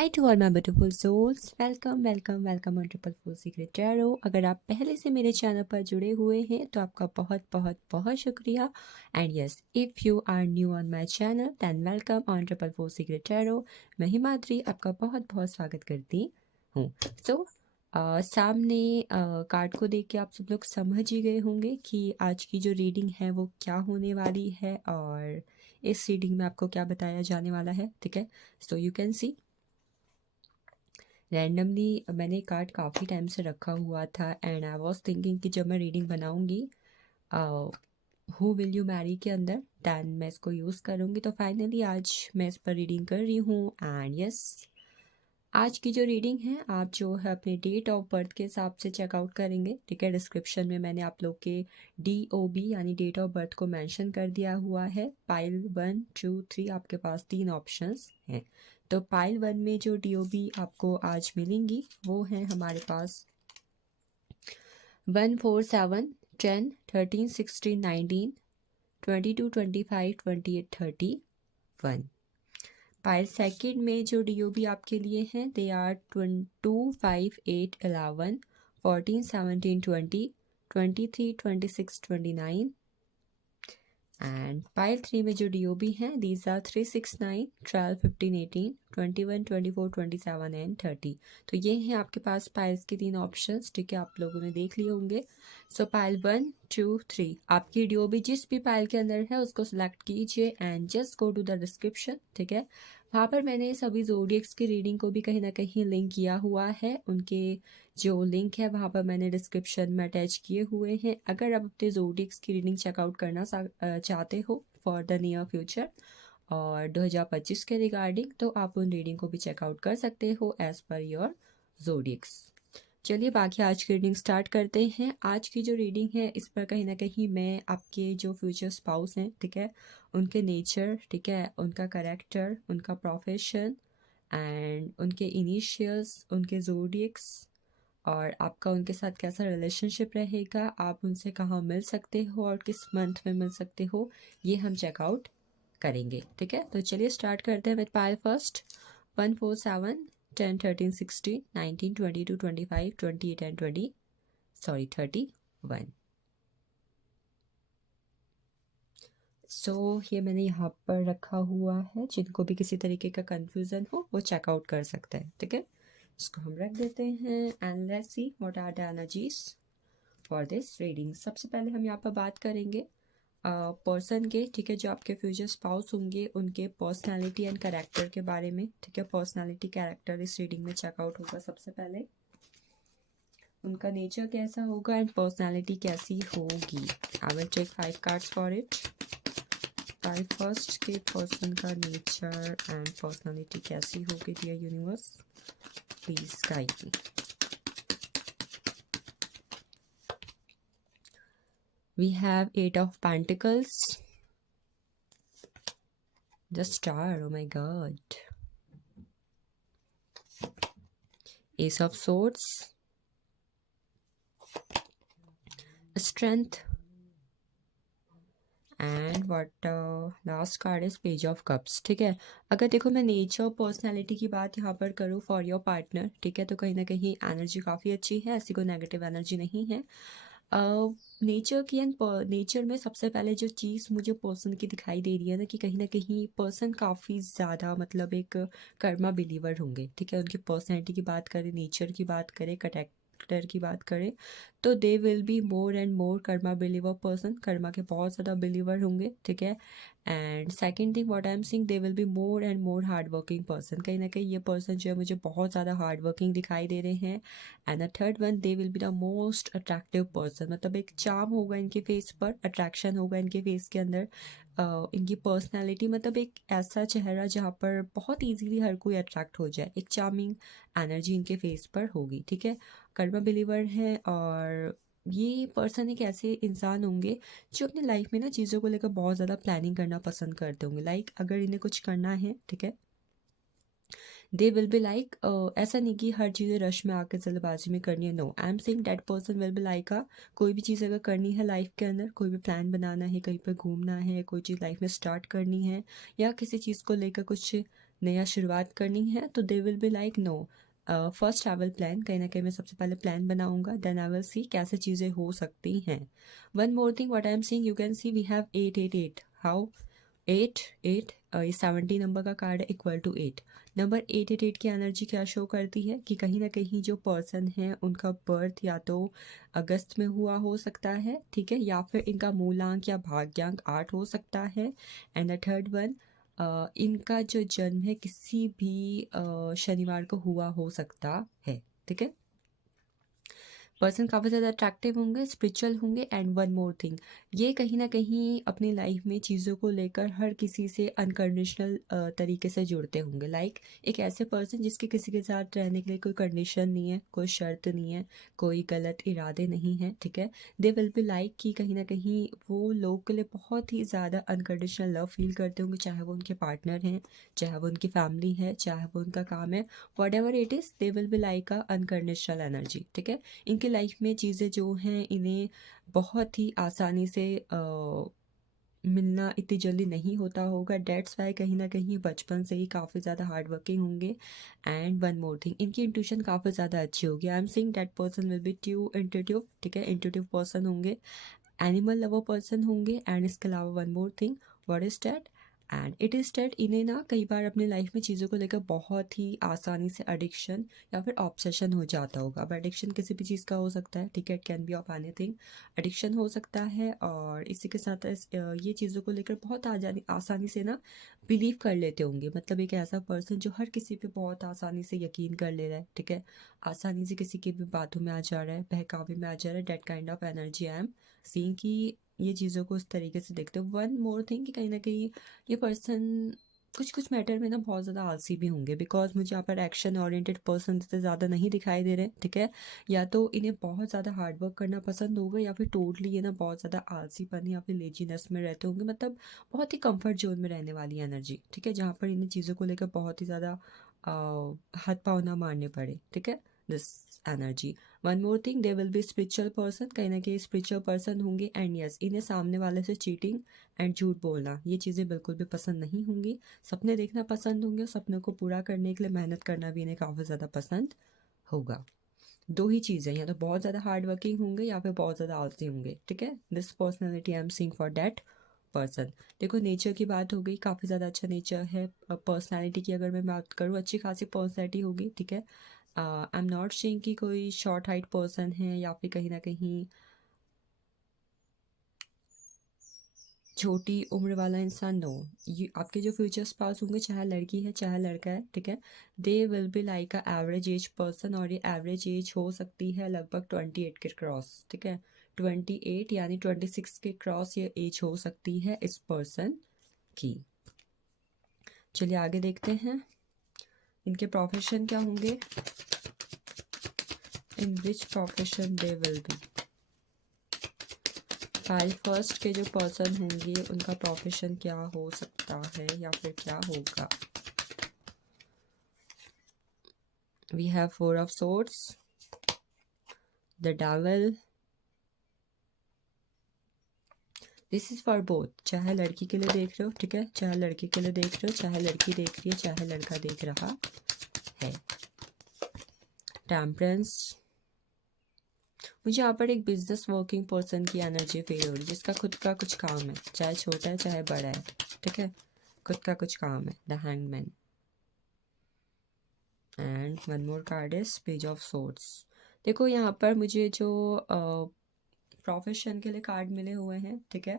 Hi to all my beautiful souls, welcome on triple four secret tarot. अगर आप पहले से मेरे चैनल पर जुड़े हुए हैं तो आपका बहुत बहुत बहुत शुक्रिया। And yes, if you are new on my channel then welcome on triple four secret tarot. मैं हिमाद्री आपका बहुत बहुत स्वागत करती हूँ। सो सामने कार्ड को देख के आप सब लोग समझ ही गए होंगे कि आज की जो रीडिंग है वो क्या होने वाली है और इस रीडिंग में आपको क्या बताया जाने वाला है। ठीक है, so you can C randomly मैंने कार्ड काफ़ी टाइम से रखा हुआ था एंड आई वॉज थिंकिंग कि जब मैं रीडिंग बनाऊंगी हु विल यू मैरी के अंदर दैन मैं इसको यूज़ करूँगी। तो फाइनली आज मैं इस पर रीडिंग कर रही हूँ। एंड यस, आज की जो रीडिंग है आप जो है अपने डेट ऑफ बर्थ के हिसाब से चेकआउट करेंगे। ठीक है, डिस्क्रिप्शन में मैंने आप लोग के DOB यानी डेट ऑफ बर्थ को मेंशन कर दिया हुआ है। पाइल 1, 2, 3 आपके पास 3 ऑप्शंस हैं। तो पाइल 1 में जो DOB आपको आज मिलेंगी वो है हमारे पास 1, 4, 7, 10, 13, 16, 19, 22, 25, 28, 30, 1। पाइल सेकंड में जो DOB आपके लिए हैं दे आर 2, 5, 8, 11, 14, 17, 20, 23, 26, 29। एंड पाइल 3 में जो DOB हैं दीज आर 3, 6, 9, 12, 15, 18, 21, 24, 27 एंड 30। तो ये हैं आपके पास पाइल्स के 3 ऑप्शंस। ठीक है, आप लोगों ने देख लिए होंगे। सो पाइल 1, 2, 3 आपकी DOB जिस भी पाइल के अंदर है उसको सिलेक्ट कीजिए and just go to the description. ठीक है, वहाँ पर मैंने सभी ज़ोडिएक्स की रीडिंग को भी कहीं ना कहीं लिंक किया हुआ है। उनके जो लिंक है वहाँ पर मैंने डिस्क्रिप्शन में अटैच किए हुए हैं। अगर आप अपने ज़ोडिएक्स की रीडिंग चेकआउट करना चाहते हो फॉर द नियर फ्यूचर और 2025 के रिगार्डिंग तो आप उन रीडिंग को भी चेकआउट कर सकते हो एज पर योर ज़ोडिएक्स। चलिए बाकी आज की रीडिंग स्टार्ट करते हैं। आज की जो रीडिंग है इस पर कहीं ना कहीं मैं आपके जो फ्यूचर स्पाउस हैं, ठीक है, उनके नेचर, ठीक है, उनका करेक्टर, उनका प्रोफेशन एंड उनके इनिशियल्स, उनके ज़ोडिएक्स और आपका उनके साथ कैसा रिलेशनशिप रहेगा, आप उनसे कहाँ मिल सकते हो और किस मंथ में मिल सकते हो, ये हम चेकआउट करेंगे। ठीक है, तो चलिए स्टार्ट करते हैं विद पाइल फर्स्ट। 1, 4, 7, 10, 13, 16, 19, 22, 25, 28 एंड 31। सो ये मैंने यहाँ पर रखा हुआ है। जिनको भी किसी तरीके का कंफ्यूजन हो वो चेकआउट कर सकते हैं। ठीक है, इसको हम रख देते हैं and let's see what are the energies for this reading. सबसे पहले हम यहाँ पर बात करेंगे पर्सन के, ठीक है, जो आपके फ्यूचर स्पाउस होंगे उनके पर्सनालिटी एंड कैरेक्टर के बारे में। ठीक है, पर्सनालिटी कैरेक्टर इस रीडिंग में चेकआउट होगा। सबसे पहले उनका नेचर कैसा होगा एंड पर्सनालिटी कैसी होगी। I will take 5 cards for it. Pile first के पर्सन का नेचर एंड पर्सनालिटी कैसी होगी dear universe, please guide me. We have 8 of Pentacles. The Star, oh my god. Ace of Swords. Strength. And what last card is page of cups. ठीक है, अगर देखो मैं nature और personality की बात यहाँ पर करूँ फॉर योर पार्टनर, ठीक है, तो कहीं ना कहीं एनर्जी काफ़ी अच्छी है, ऐसी कोई नेगेटिव एनर्जी नहीं है। नेचर की एंड नेचर में सबसे पहले जो चीज़ मुझे पर्सन की दिखाई दे रही है ना कि कहीं ना कहीं पर्सन काफ़ी ज़्यादा मतलब एक कर्मा बिलीवर होंगे। ठीक है, उनकी पर्सनैलिटी की बात करें, नेचर की बात करें, करेक्टर की बात करें तो they will be more and more Karma believer person. Karma के बहुत ज़्यादा बिलीवर होंगे। ठीक है, and second thing what I am seeing, they will be more and more hard working person. कहीं ना कहीं ये पर्सन जो है मुझे बहुत ज़्यादा हार्ड वर्किंग दिखाई दे रहे हैं। And the third one, they will be the most attractive person. मतलब एक चार्म होगा इनके फेस पर, अट्रैक्शन होगा इनके फेस के अंदर। इनकी पर्सनैलिटी मतलब एक ऐसा चेहरा जहाँ पर बहुत ईजीली हर कोई अट्रैक्ट हो जाए, एक चार्मिंग एनर्जी इनके फेस पर होगी। ठीक है, कर्मा बिलीवर है और ये पर्सन एक ऐसे इंसान होंगे जो अपनी लाइफ में ना चीज़ों को लेकर बहुत ज़्यादा प्लानिंग करना पसंद करते होंगे। लाइक अगर इन्हें कुछ करना है, ठीक है, दे विल बी लाइक, ऐसा नहीं कि हर चीज़ें रश में आकर जल्दबाजी में करनी है। No, I am saying that person will be like कोई भी चीज़ अगर करनी है लाइफ के अंदर, कोई भी प्लान बनाना है, कहीं पर घूमना है, कोई चीज़ लाइफ में स्टार्ट करनी है या किसी चीज़ को लेकर कुछ नया शुरुआत करनी है तो they will be like no, first I will plan, कहीं ना कहीं मैं सबसे पहले प्लान बनाऊंगा, देन आई विल सी कैसे चीज़ें हो सकती हैं. One more thing what I am seeing, you can see we have 888. How 8 8, ये 70 नंबर का कार्ड है, इक्वल टू 8. नंबर 888 की एनर्जी क्या शो करती है कि कहीं ना कहीं जो पर्सन है उनका बर्थ या तो अगस्त में हुआ हो सकता है, ठीक है, या फिर इनका मूलांक या भाग्यांक 8 हो सकता है. एंड द थर्ड वन, इनका जो जन्म है किसी भी शनिवार को हुआ हो सकता है, ठीक है. पर्सन काफ़ी ज़्यादा अट्रैक्टिव होंगे, स्पिरिचुअल होंगे. एंड वन मोर थिंग, ये कहीं ना कहीं अपनी लाइफ में चीज़ों को लेकर हर किसी से अनकंडीशनल तरीके से जुड़ते होंगे. लाइक एक ऐसे पर्सन जिसके किसी के साथ रहने के लिए कोई कंडीशन नहीं है, कोई शर्त नहीं है, कोई गलत इरादे नहीं है, ठीक है. दे विल बी लाइक कि कहीं ना कहीं वो लोग के लिए बहुत ही ज़्यादा अनकंडीशनल लव फील करते होंगे, चाहे वो उनके पार्टनर हैं, चाहे वो उनकी फैमिली है, चाहे वो उनका काम है, what ever it is, they will be like a unconditional energy, ठीक है. इनके लाइफ में चीज़ें जो हैं इन्हें बहुत ही आसानी से मिलना इतनी जल्दी नहीं होता होगा. डेट्स वाई कहीं ना कहीं बचपन से ही काफ़ी ज़्यादा हार्ड वर्किंग होंगे. एंड वन मोर थिंग, इनकी इंट्यूशन काफ़ी ज़्यादा अच्छी होगी. I am saying that person will be too intuitive, ठीक है, इंट्यूटिव पर्सन होंगे, एनिमल लवर पर्सन होंगे. एंड इसके अलावा one more thing, what is that, and it is that इन्हें ना कई बार अपनी लाइफ में चीज़ों को लेकर बहुत ही आसानी से एडिक्शन या फिर ऑब्सेशन हो जाता होगा. अब एडिक्शन किसी भी चीज़ का हो सकता है, ठीक है, it can be of anything, addiction हो सकता है. और इसी के साथ ये चीज़ों को लेकर बहुत आसानी से ना बिलीव कर लेते होंगे. मतलब एक ऐसा पर्सन जो हर किसी पे बहुत आसानी से यकीन कर ले रहा है, ठीक है, आसानी से किसी की भी बातों में आ जा रहा है, बहकावे में आ जा रहा है. That kind of energy I am seeing कि ये चीज़ों को इस तरीके से देखते हो. वन मोर थिंग कि कहीं ना कहीं ये पर्सन कुछ कुछ मैटर में ना बहुत ज़्यादा आलसी भी होंगे, बिकॉज मुझे यहाँ पर एक्शन ओरिएंटेड पर्सन से ज़्यादा नहीं दिखाई दे रहे हैं, ठीक है. या तो इन्हें बहुत ज़्यादा हार्ड वर्क करना पसंद होगा, या फिर टोटली ये ना बहुत ज़्यादा आलसीपन या फिर लेजीनेस में रहते होंगे. मतलब बहुत ही कंफर्ट जोन में रहने वाली एनर्जी, ठीक है, जहाँ पर इन्हें चीज़ों को लेकर बहुत ही ज़्यादा हाथ पाँव ना मारने पड़े, ठीक है, this energy. One more thing, they will B spiritual person, कहीं ना कहीं स्पिरिचुअल पर्सन होंगे. एंड यस, इन्हें सामने वाले से चीटिंग एंड झूठ बोलना ये चीज़ें बिल्कुल भी पसंद नहीं होंगी. सपने देखना पसंद होंगे, सपनों को पूरा करने के लिए मेहनत करना भी इन्हें काफ़ी ज़्यादा पसंद होगा. दो ही चीज़ें, या तो बहुत ज़्यादा हार्ड वर्किंग होंगे या फिर बहुत ज़्यादा आलसी होंगे, ठीक है. This personality I am seeing for that person. देखो नेचर की बात हो गई, काफ़ी ज़्यादा अच्छा नेचर है. पर्सनैलिटी की अगर मैं बात करूँ, अच्छी खासी पर्सनैलिटी होगी, ठीक है. आई एम नॉट सीइंग कि कोई शॉर्ट हाइट पर्सन है या फिर कहीं ना कहीं छोटी उम्र वाला इंसान. नो, ये आपके जो फ्यूचर स्पाउस होंगे, चाहे लड़की है चाहे लड़का है, ठीक है, दे will be like a average age person. और ये एवरेज एज हो सकती है लगभग 28 के क्रॉस, ठीक है, 28 यानी 26 के क्रॉस ये एज हो सकती है इस पर्सन की. चलिए आगे देखते हैं इनके प्रोफेशन क्या होंगे, in which profession they will be. File first के जो पर्सन होंगे उनका प्रोफेशन क्या हो सकता है या फिर क्या होगा. We have 4 of swords, the devil. This is for both, चाहे लड़की के लिए देख रहे हो, ठीक है, चाहे लड़के के लिए देख रहे हो, चाहे लड़की देख रही है, चाहे लड़का देख रहा है. टेम्परेंस, मुझे यहाँ पर एक बिजनेस वर्किंग पर्सन की एनर्जी फील हो रही है, जिसका खुद का कुछ काम है, चाहे छोटा है चाहे बड़ा है, ठीक है, खुद का कुछ काम है. The hangman. And one more card is page of swords. देखो यहाँ पर मुझे जो प्रोफेशन के लिए कार्ड मिले हुए हैं, ठीक है,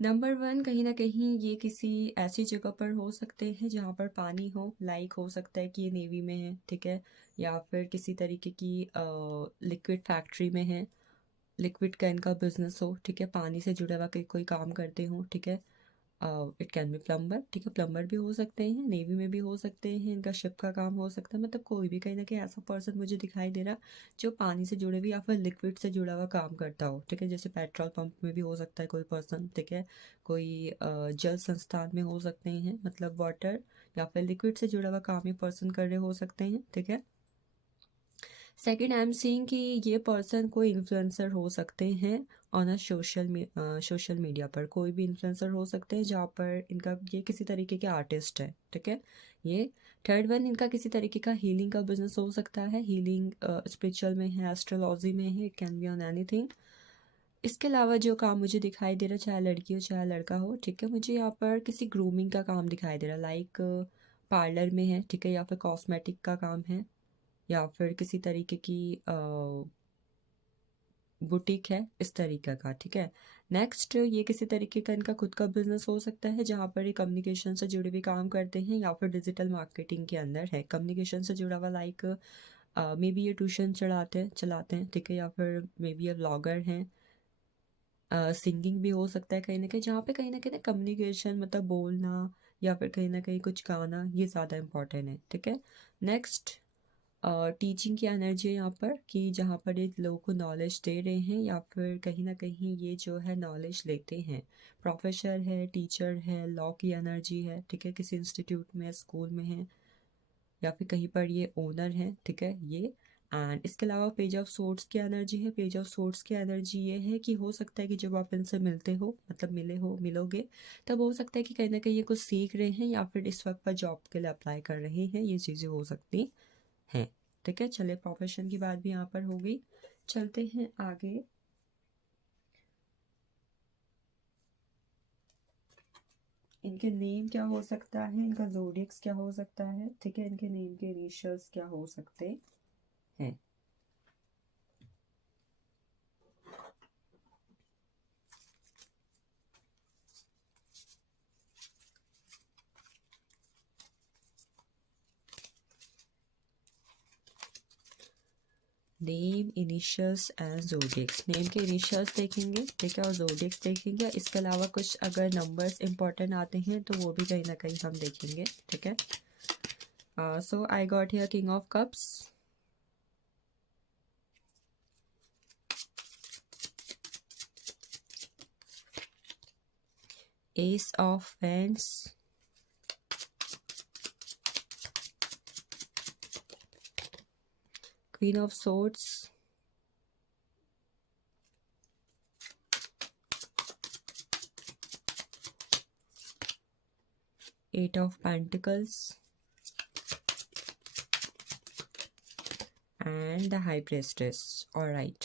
नंबर 1 कहीं ना कहीं ये किसी ऐसी जगह पर हो सकते हैं जहाँ पर पानी हो. लाइक हो सकता है कि ये नेवी में है, ठीक है, या फिर किसी तरीके की लिक्विड फैक्ट्री में है, लिक्विड का इनका बिजनेस हो, ठीक है, पानी से जुड़ा हुआ कोई काम करते हो, ठीक है. इट कैन बी प्लम्बर, ठीक है, प्लम्बर भी हो सकते हैं, नेवी में भी हो सकते हैं, इनका शिप का काम हो सकता है. मतलब कोई भी कहीं ना कहीं ऐसा पर्सन मुझे दिखाई दे रहा जो पानी से जुड़े हुए या फिर लिक्विड से जुड़ा हुआ काम करता हो, ठीक है. जैसे पेट्रोल पंप में भी हो सकता है कोई पर्सन, ठीक है, कोई जल संस्थान में हो सकते हैं, मतलब वाटर या फिर लिक्विड से जुड़ा हुआ काम ये पर्सन कर रहे हो सकते हैं, ठीक है. सेकंड आई एम सीइंग कि ये पर्सन कोई इन्फ्लुएंसर हो सकते हैं ऑन अ सोशल मीडिया पर, कोई भी इन्फ्लुएंसर हो सकते हैं जहाँ पर इनका ये किसी तरीके के आर्टिस्ट है, ठीक है। ये थर्ड वन, इनका किसी तरीके का हीलिंग का बिजनेस हो सकता है, हीलिंग स्पिरिचुअल में है, एस्ट्रोलॉजी में है, it can be on anything. इसके अलावा जो काम मुझे दिखाई दे रहा है, चाहे लड़की हो चाहे लड़का हो, ठीक है, मुझे यहाँ पर किसी ग्रूमिंग का काम दिखाई दे रहा है, लाइक पार्लर में है, ठीक है, या फिर कॉस्मेटिक का काम है, या फिर किसी तरीके की बुटीक है, इस तरीके का, ठीक है। नेक्स्ट, ये किसी तरीके का इनका खुद का बिजनेस हो सकता है जहाँ पर ये कम्युनिकेशन से जुड़े हुए काम करते हैं, या फिर डिजिटल मार्केटिंग के अंदर है, कम्युनिकेशन से जुड़ा हुआ, लाइक मे बी ये ट्यूशन चलाते हैं, ठीक है, या फिर मे बी ये व्लॉगर हैं, सिंगिंग भी हो सकता है कहीं ना कहीं, जहाँ पे कहीं ना कहीं कम्युनिकेशन मतलब बोलना या फिर कहीं ना कहीं कुछ गाना, ये ज़्यादा इंपॉर्टेंट है, ठीक है। नेक्स्ट, टीचिंग की एनर्जी है यहाँ पर, कि जहाँ पर ये लोगों को नॉलेज दे रहे हैं या फिर कहीं ना कहीं ये जो है नॉलेज लेते हैं, प्रोफेसर है, टीचर है, लॉ की एनर्जी है, ठीक है, किसी इंस्टीट्यूट में, स्कूल में है, या फिर कहीं पर ये ओनर है, ठीक है, ये। एंड इसके अलावा पेज ऑफ सोर्ड्स की एनर्जी है। पेज ऑफ सोर्ड्स की एनर्जी ये है कि हो सकता है कि जब आप इनसे मिलते हो, मतलब मिलोगे, तब हो सकता है कि कहीं ना कहीं ये कुछ सीख रहे हैं या फिर इस वक्त पर जॉब के लिए अप्लाई कर रहे हैं, ये चीज़ें हो सकती हैं, ठीक है। चलिए, प्रोफेशन की बात भी यहाँ पर हो गई, चलते हैं आगे। इनके नेम क्या हो सकता है, इनका ज़ोडिएक्स क्या हो सकता है, ठीक है, इनके नेम के इनिशियल्स क्या हो सकते हैं। Name, initials and zodiacs. Name के इनिशियल्स देखेंगे, ठीक है, और ज़ोडिएक्स देखेंगे। इसके अलावा कुछ अगर नंबर्स इंपॉर्टेंट आते हैं तो वो भी कहीं ना कहीं हम देखेंगे, ठीक है। So I got here king of cups, ace of wands, queen of swords, eight of pentacles and the high priestess. Alright,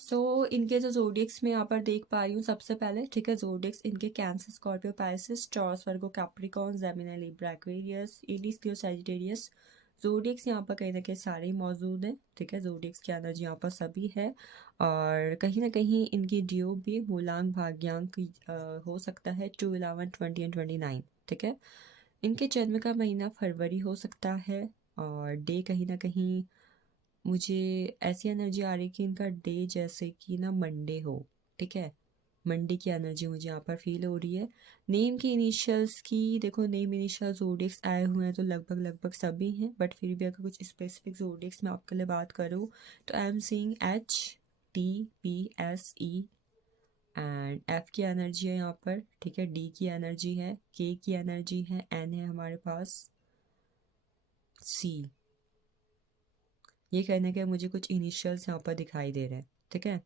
so इनके जो जोडियक्स में यहाँ पर देख पा रही हूँ, सबसे पहले, ठीक है, जोडियक्स इनके Cancer, Scorpio, Pisces, Taurus, Virgo, Capricorn, Gemini, Libra, Aquarius, Aries, Leo, Sagittarius. Zodiacs यहाँ पर कहीं ना कहीं सारे ही मौजूद हैं, ठीक है, जोडियक्स की एनर्जी यहाँ पर सभी है, और कहीं ना कहीं इनकी ड्यू भी मूलांक भाग्यांक हो सकता है 2, 11, 20 एंड 29, ठीक है। इनके जन्म का महीना फरवरी हो सकता है, और डे कहीं ना कहीं मुझे ऐसी एनर्जी आ रही कि इनका डे जैसे कि ना मंडे हो, ठीक है, मंडे की एनर्जी मुझे यहाँ पर फील हो रही है। नेम की इनिशियल्स की देखो, नेम इनिशियल जोडिक्स आए हुए हैं तो लगभग लगभग सभी हैं, बट फिर भी अगर कुछ स्पेसिफिक जोडिक्स में आपके लिए बात करूँ तो आई am seeing HTPSE, and F की एनर्जी है यहाँ पर, ठीक है, D की एनर्जी है, K की एनर्जी है, N है हमारे पास, C। ये कहने के मुझे कुछ इनिशियल्स यहाँ पर दिखाई दे रहे हैं, ठीक है।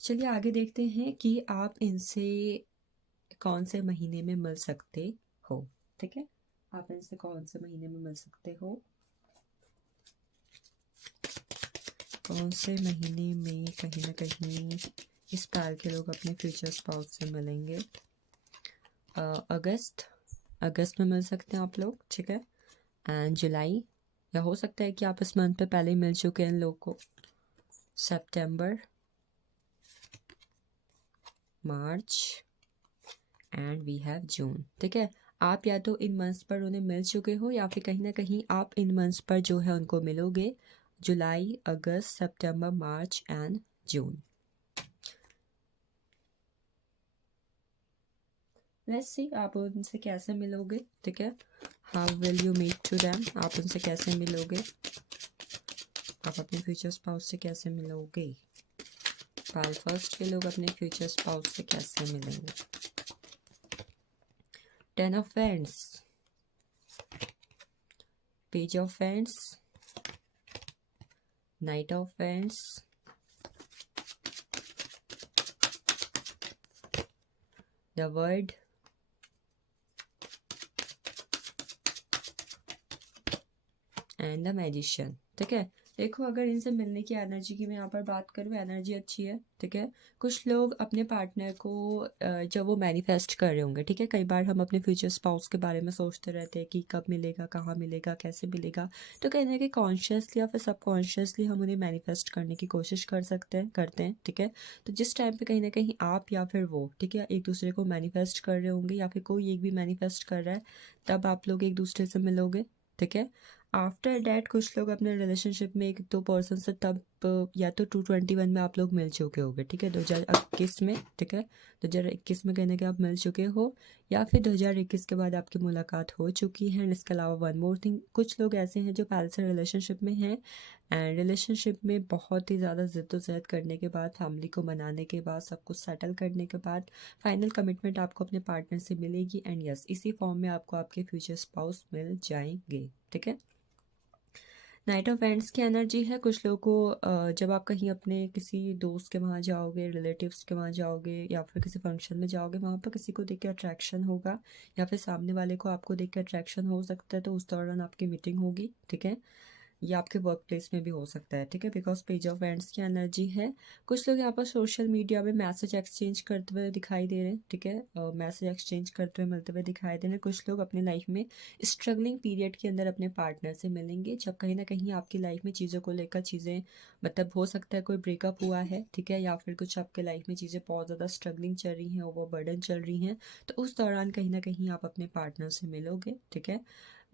चलिए आगे देखते हैं कि आप इनसे कौन से महीने में मिल सकते हो, ठीक है, आप इनसे कौन से महीने में मिल सकते हो, कौन से महीने में कहीं ना कहीं इस पार के लोग अपने फ्यूचर स्पाउस से मिलेंगे। अगस्त में मिल सकते हैं आप लोग, ठीक है, एंड जुलाई, या हो सकता है कि आप इस मंथ पे पहले ही मिल चुके हैं इन लोग को, सितंबर, मार्च एंड वी हैव जून, ठीक है। आप या तो इन मंथ्स पर उन्हें मिल चुके हो या फिर कहीं ना कहीं आप इन मंथ्स पर जो है उनको मिलोगे, जुलाई, अगस्त, सितंबर, मार्च एंड जून। लेट्स सी आप उनसे कैसे मिलोगे, ठीक है, how will you meet to them, आप उनसे कैसे मिलोगे, आप अपने फ्यूचर स्पाउस से कैसे मिलोगे, पाल फर्स्ट के लोग अपने फ्यूचर स्पाउस से कैसे मिलेंगे। 10 of wands, page of wands, night of wands, the word, and the magician. ठीक है, देखो अगर इनसे मिलने की एनर्जी की मैं यहाँ पर बात करूँ, एनर्जी अच्छी है। ठीक है, कुछ लोग अपने पार्टनर को जब वो मैनिफेस्ट कर रहे होंगे, ठीक है, कई बार हम अपने फ्यूचर स्पाउस के बारे में सोचते रहते हैं कि कब मिलेगा, कहाँ मिलेगा, कैसे मिलेगा, तो कहीं ना कहीं कॉन्शियसली या फिर सबकॉन्शियसली हम उन्हें मैनिफेस्ट करने की कोशिश करते हैं। ठीक है, तो जिस टाइम पे कहीं ना कहीं आप या फिर वो, ठीक है, एक दूसरे को मैनिफेस्ट कर रहे होंगे या फिर कोई एक भी मैनिफेस्ट कर रहा है, तब आप लोग एक दूसरे से मिलोगे। ठीक है, आफ्टर डैट कुछ लोग अपने रिलेशनशिप में एक दो पर्सन से तब या तो 221 में आप लोग मिल चुके होगे। ठीक है, 2021 में। ठीक है, 2021 में कहने के आप मिल चुके हो, या फिर 2021 के बाद आपकी मुलाकात हो चुकी है। एंड इसके अलावा वन मोर थिंग, कुछ लोग ऐसे हैं जो पहले से रिलेशनशिप में हैं एंड रिलेशनशिप में बहुत ही ज़्यादा जिद्दोजहद करने के बाद, फैमिली को मनाने के बाद, सब कुछ सेटल करने के बाद फाइनल कमिटमेंट आपको अपने पार्टनर से मिलेगी। एंड यस, इसी फॉर्म में आपको आपके फ्यूचर स्पाउस मिल जाएंगे। ठीक है, नाइट ऑफ एंड्स की एनर्जी है कुछ लोगों को, जब आप कहीं अपने किसी दोस्त के वहाँ जाओगे, रिलेटिव्स के वहाँ जाओगे, या फिर किसी फंक्शन में जाओगे, वहाँ पर किसी को देख के अट्रैक्शन होगा, या फिर सामने वाले को आपको देख के अट्रैक्शन हो सकता है, तो उस दौरान आपकी मीटिंग होगी। ठीक है, ये आपके वर्क प्लेस में भी हो सकता है। ठीक है, बिकॉज पेज ऑफ एंड्स की एनर्जी है। कुछ लोग यहाँ पर सोशल मीडिया में मैसेज एक्सचेंज करते हुए दिखाई दे रहे हैं। ठीक है, मैसेज एक्सचेंज करते हुए मिलते हुए दिखाई दे रहे हैं। कुछ लोग अपने लाइफ में स्ट्रगलिंग पीरियड के अंदर अपने पार्टनर से मिलेंगे, जब कहीं ना कहीं आपकी लाइफ में चीज़ों को लेकर चीज़ें, मतलब हो सकता है कोई ब्रेकअप हुआ है। ठीक है, या फिर कुछ आपके लाइफ में चीज़ें बहुत ज़्यादा स्ट्रगलिंग चल रही हैं, ओवरबर्डन चल रही हैं, तो उस दौरान कहीं ना कहीं आप अपने पार्टनर से मिलोगे। ठीक है,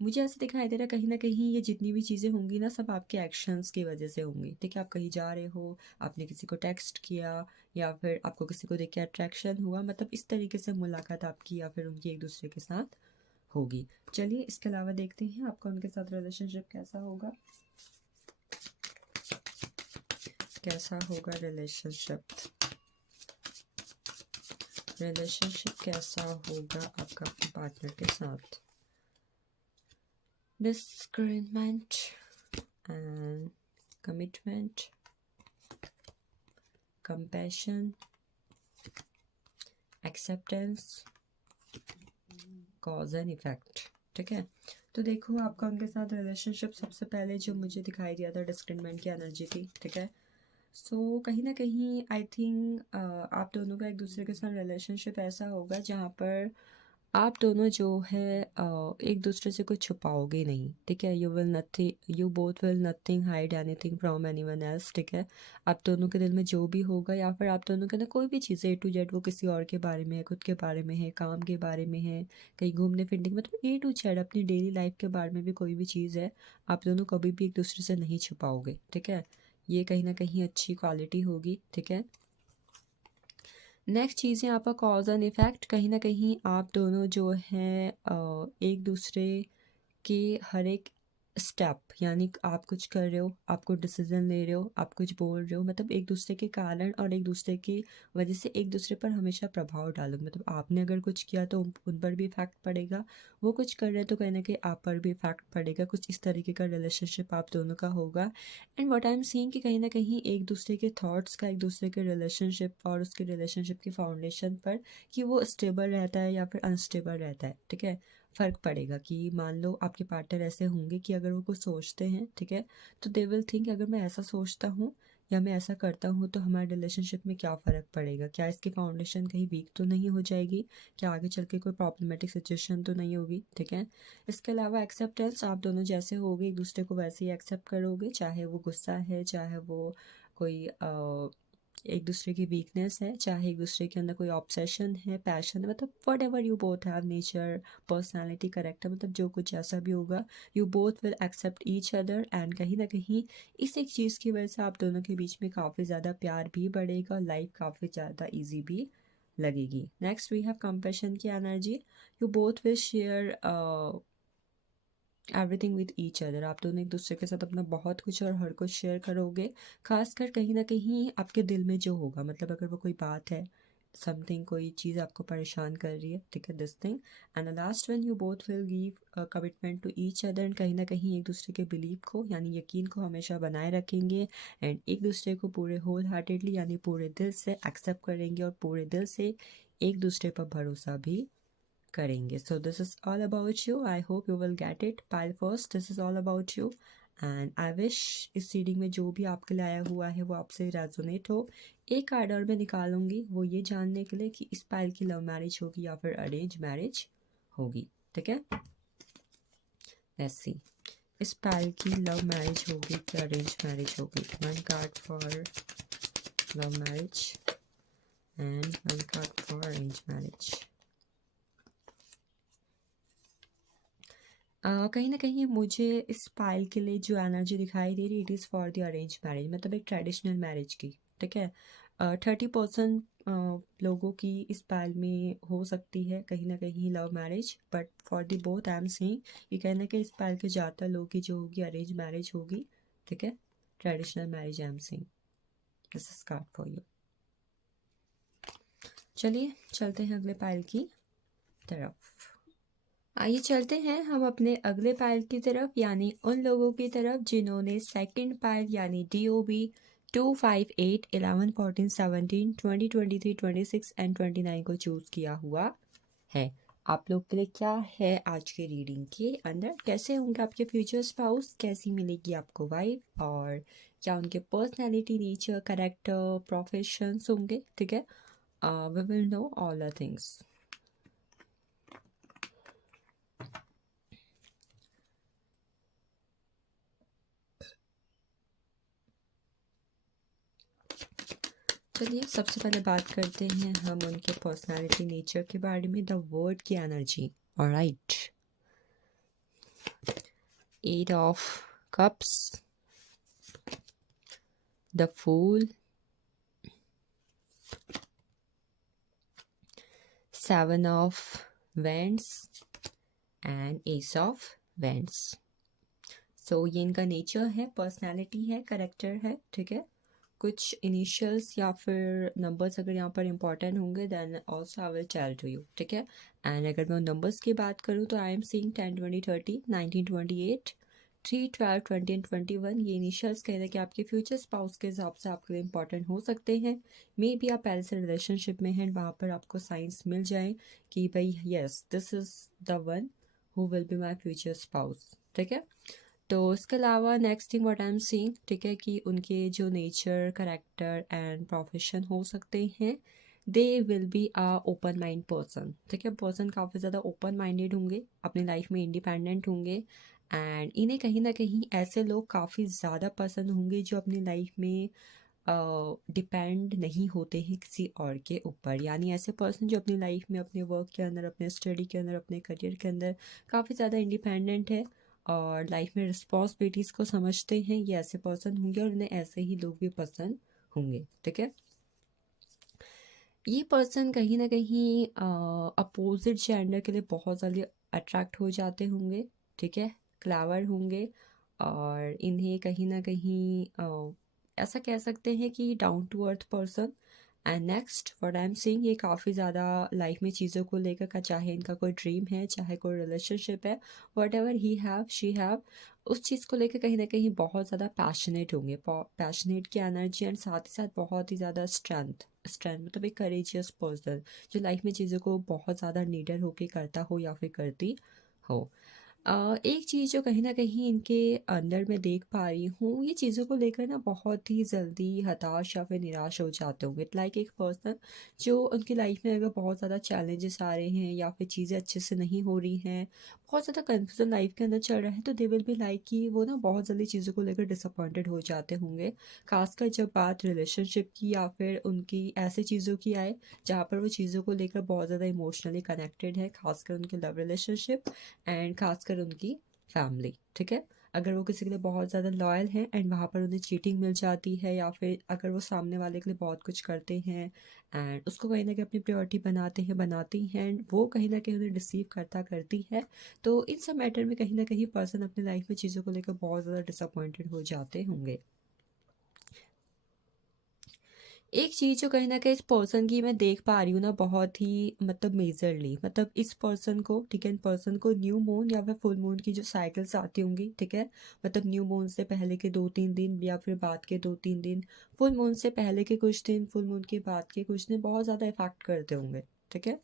मुझे ऐसा दिखाई दे रहा है कहीं ना कहीं ये जितनी भी चीज़ें होंगी ना, सब आपके एक्शंस की वजह से होंगी। ठीक है, आप कहीं जा रहे हो, आपने किसी को टेक्स्ट किया, या फिर आपको किसी को देख के अट्रैक्शन हुआ, मतलब इस तरीके से मुलाकात आपकी या फिर उनकी एक दूसरे के साथ होगी। चलिए इसके अलावा देखते हैं आपका उनके साथ रिलेशनशिप कैसा होगा। कैसा होगा रिलेशनशिप, रिलेशनशिप कैसा होगा आपका अपने पार्टनर के साथ। Disagreement and commitment, compassion, acceptance, cause and effect। ठीक है, तो देखो आपका उनके साथ रिलेशनशिप सबसे पहले जो मुझे दिखाई दिया था डिस्क्रिमेंट की एनर्जी थी। ठीक है, सो कहीं ना कहीं आई थिंक आप दोनों का एक दूसरे के साथ रिलेशनशिप ऐसा होगा जहाँ पर आप दोनों जो है एक दूसरे से कुछ छुपाओगे नहीं। ठीक है, you both will nothing hide anything from anyone else. ठीक है, आप दोनों के दिल में जो भी होगा, या फिर आप दोनों के अंदर कोई भी चीज़ें A to Z, वो किसी और के बारे में है, खुद के बारे में है, काम के बारे में है, कहीं घूमने फिरने की, मतलब A to Z अपनी डेली लाइफ के बारे में भी कोई भी चीज़ है, आप दोनों कभी भी एक दूसरे से नहीं छुपाओगे। ठीक है, ये कहीं ना कहीं अच्छी क्वालिटी होगी। ठीक है, नेक्स्ट चीज़ है आपका कॉज एंड इफ़ेक्ट। कहीं ना कहीं आप दोनों जो हैं एक दूसरे के हर एक स्टेप, यानी आप कुछ कर रहे हो, आप कुछ डिसीजन ले रहे हो, आप कुछ बोल रहे हो, मतलब एक दूसरे के कारण और एक दूसरे की वजह से एक दूसरे पर हमेशा प्रभाव डालोगे। मतलब आपने अगर कुछ किया तो उन पर भी इफेक्ट पड़ेगा, वो कुछ कर रहे हैं तो कहीं ना कहीं आप पर भी इफेक्ट पड़ेगा। कुछ इस तरीके का रिलेशनशिप आप दोनों का होगा। And what I am seeing कि कहीं ना कहीं एक दूसरे के थॉट्स का एक दूसरे के रिलेशनशिप और उसके रिलेशनशिप के फाउंडेशन पर, कि वो स्टेबल रहता है या फिर अनस्टेबल रहता है। ठीक है, फ़र्क पड़ेगा कि मान लो आपके पार्टनर ऐसे होंगे कि अगर वो कुछ सोचते हैं, ठीक है, तो दे विल थिंक अगर मैं ऐसा सोचता हूँ या मैं ऐसा करता हूँ तो हमारे रिलेशनशिप में क्या फ़र्क पड़ेगा, क्या इसकी फाउंडेशन कहीं वीक तो नहीं हो जाएगी, क्या आगे चल के कोई प्रॉब्लमेटिक सिचुएशन तो नहीं होगी। ठीक है, इसके अलावा एक्सेप्टेंस, आप दोनों जैसे होगे एक दूसरे को वैसे ही एक्सेप्ट करोगे, चाहे वो गुस्सा है, चाहे वो कोई एक दूसरे की वीकनेस है, चाहे एक दूसरे के अंदर कोई ऑब्सेशन है, पैशन है, मतलब whatever you both have, nature, personality, character, मतलब जो कुछ जैसा भी होगा, you both will accept each other. And कहीं ना कहीं इस एक चीज़ की वजह से आप दोनों के बीच में काफ़ी ज़्यादा प्यार भी बढ़ेगा, लाइफ काफ़ी ज़्यादा ईजी भी लगेगी। नेक्स्ट वी हैव कंपैशन की energy. You both will share everything with each other. आप दोनों एक दूसरे के साथ अपना बहुत कुछ और हर कुछ शेयर करोगे, खासकर कहीं ना कहीं आपके दिल में जो होगा, मतलब अगर वो कोई बात है समथिंग, कोई चीज़ आपको परेशान कर रही है, ठीक है, this thing. And the last one, you both will give commitment to each other, and कहीं ना कहीं एक दूसरे के बिलीव को यानी यकीन को हमेशा बनाए रखेंगे, एंड एक दूसरे को पूरे होल हार्टेडली यानी पूरे दिल से एक्सेप्ट करेंगे और पूरे दिल से एक दूसरे पर भरोसा भी करेंगे। So this is all about you, I hope you will get it. Pile first, this is all about you, and I wish इस रीडिंग में जो भी आपके लिए आया हुआ है वो आपसे रेजोनेट हो। एक कार्ड और मैं निकालूंगी, वो ये जानने के लिए कि इस पाइल की लव मैरिज होगी या फिर अरेंज मैरिज होगी, ठीक है। लेट्स सी, इस पाइल की लव मैरिज होगी कि अरेंज मैरिज होगी। One card for love marriage and one card for arrange marriage. कहीं ना कहीं मुझे इस पाइल के लिए जो एनर्जी दिखाई दे रही, it is for the arrange marriage, मतलब एक ट्रेडिशनल मैरिज की, ठीक है। 30% लोगों की इस पाइल में हो सकती है कहीं ना कहीं love marriage, but for the both I am saying ये कहना कि इस पाइल के ज़्यादातर लोगों की जो होगी अरेंज मैरिज होगी, ठीक है। Traditional marriage I am saying, this is called for you. चलिए चलते हैं अगले पाइल की तरफ। आइए चलते हैं हम अपने अगले पाइल की तरफ, यानी उन लोगों की तरफ जिन्होंने सेकंड पाइल यानी DOB 2, 5, 8, 11, 14, 17, 20, 23, 26 एंड 29 को चूज़ किया हुआ है। आप लोग के लिए क्या है आज के रीडिंग के अंदर, कैसे होंगे आपके फ्यूचर स्पाउस, कैसी मिलेगी आपको वाइब, और क्या उनके पर्सनैलिटी, नेचर, करेक्टर, प्रोफेशंस होंगे, ठीक है। We will know all the things. चलिए सबसे पहले बात करते हैं हम उनके पर्सनालिटी, नेचर के बारे में। द वर्ड की energy, alright. 8 of cups, the fool, 7 of wands and ace of wands. So ये इनका नेचर है, पर्सनालिटी है, करेक्टर है, ठीक है। कुछ इनिशियल्स या फिर नंबर्स अगर यहाँ पर इंपॉर्टेंट होंगे then also I will tell to you, ठीक है। एंड अगर मैं नंबर्स की बात करूँ तो आई एम सीइंग 10, 20, 30, 19, 28, 3, 12, 20 एंड 21। ये इनिशियल्स कह रहे हैं कि आपके फ्यूचर स्पाउस के हिसाब से आपके लिए इंपॉर्टेंट हो सकते हैं। मे बी आप पहले से रिलेशनशिप में हैं, वहाँ पर आपको साइंस मिल जाए कि भाई yes this is the one who will be my future spouse, ठीक है। तो इसके अलावा next thing what I am seeing, ठीक है, कि उनके जो नेचर, करेक्टर एंड प्रोफेशन हो सकते हैं, दे will be a open mind person, ठीक है। पर्सन काफ़ी ज़्यादा ओपन माइंडेड होंगे, अपनी लाइफ में इंडिपेंडेंट होंगे, एंड इन्हें कहीं ना कहीं ऐसे लोग काफ़ी ज़्यादा पसंद होंगे जो अपनी लाइफ में डिपेंड नहीं होते हैं किसी और के ऊपर, यानी ऐसे पर्सन जो अपनी लाइफ में अपने वर्क के अंदर, अपने स्टडी के अंदर, अपने करियर के अंदर काफ़ी ज़्यादा इंडिपेंडेंट है और लाइफ में रिस्पॉन्सिबिलिटीज़ को समझते हैं, ये ऐसे पर्सन होंगे और उन्हें ऐसे ही लोग भी पसंद होंगे, ठीक है। ये पर्सन कहीं ना कहीं अपोजिट जेंडर के लिए बहुत ज़्यादा अट्रैक्ट हो जाते होंगे, ठीक है। क्लेवर होंगे और इन्हें कहीं ना कहीं ऐसा कह सकते हैं कि down to earth person. And next what I am seeing, ये काफ़ी ज़्यादा लाइफ में चीज़ों को लेकर का, चाहे इनका कोई ड्रीम है, चाहे कोई रिलेशनशिप है, what ever he have she have, उस चीज़ को लेकर कहीं ना कहीं बहुत ज़्यादा पैशनेट होंगे, पैशनेट की एनर्जी, एंड साथ ही साथ बहुत ही ज़्यादा स्ट्रेंथ मतलब एक करेजियस पर्सन जो लाइफ में चीज़ों को बहुत ज़्यादा नीडर होके करता हो या फिर करती हो। एक चीज़ जो कहीं ना कहीं इनके अंदर मैं देख पा रही हूँ, ये चीज़ों को लेकर ना बहुत ही जल्दी हताश या फिर निराश हो जाते होंगे। लाइक एक पर्सन जो उनकी लाइफ में अगर बहुत ज़्यादा चैलेंजेस आ रहे हैं या फिर चीज़ें अच्छे से नहीं हो रही हैं, बहुत ज़्यादा कन्फ्यूजन लाइफ के अंदर चल रहा है, तो दे विल बी लाइक कि वो ना बहुत जल्दी चीज़ों को लेकर डिसअपॉइंटेड हो जाते होंगे। खासकर जब बात रिलेशनशिप की या फिर उनकी ऐसे चीज़ों की आए जहाँ पर वो चीज़ों को लेकर बहुत ज़्यादा इमोशनली कनेक्टेड है, खासकर उनके लव रिलेशनशिप एंड खासकर उनकी फैमिली, ठीक है। अगर वो किसी के लिए बहुत ज़्यादा लॉयल हैं एंड वहाँ पर उन्हें चीटिंग मिल जाती है, या फिर अगर वो सामने वाले के लिए बहुत कुछ करते हैं एंड उसको कहीं ना कहीं अपनी प्रायोरिटी बनाती हैं एंड वो कहीं ना कहीं उन्हें रिसीव करती है, तो इन सब मैटर में कहीं ना कहीं पर्सन अपनी लाइफ में चीज़ों को लेकर बहुत ज़्यादा डिसअपॉइंटेड हो जाते होंगे। एक चीज़ जो कहीं न कहीं इस पर्सन की मैं देख पा रही हूँ ना, बहुत ही मतलब मेजरली, मतलब इस पर्सन को, ठीक है, इन पर्सन को न्यू मून या फिर फुल मून की जो साइकिल्स आती होंगी, ठीक है, मतलब न्यू मून से पहले के 2-3 दिन या फिर बाद के 2-3 दिन, फुल मून से पहले के कुछ दिन, फुल मून के बाद के कुछ दिन बहुत ज़्यादा इफेक्ट करते होंगे, ठीक है।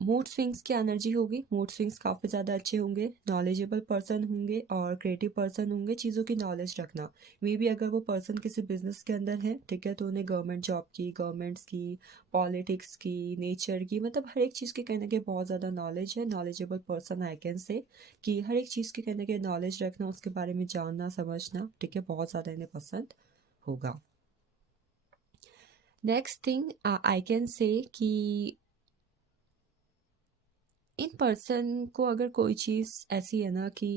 मूड स्विंग्स की एनर्जी होगी, मूड स्विंग्स काफ़ी ज़्यादा अच्छे होंगे, नॉलेजेबल पर्सन होंगे और क्रिएटिव पर्सन होंगे, चीज़ों की नॉलेज रखना। मे बी अगर वो पर्सन किसी बिजनेस के अंदर है, ठीक है, तो उन्हें गवर्नमेंट जॉब की, गवर्नमेंट्स की, पॉलिटिक्स की, नेचर की, मतलब हर एक चीज़ की कहीं ना कहीं बहुत ज़्यादा नॉलेज है। Knowledgeable person I can say कि हर एक चीज़ की कहीं ना कहीं नॉलेज रखना, उसके बारे में जानना समझना, ठीक है, बहुत ज़्यादा इन्हें पसंद होगा। Next thing I can say कि इन पर्सन को अगर कोई चीज़ ऐसी है ना कि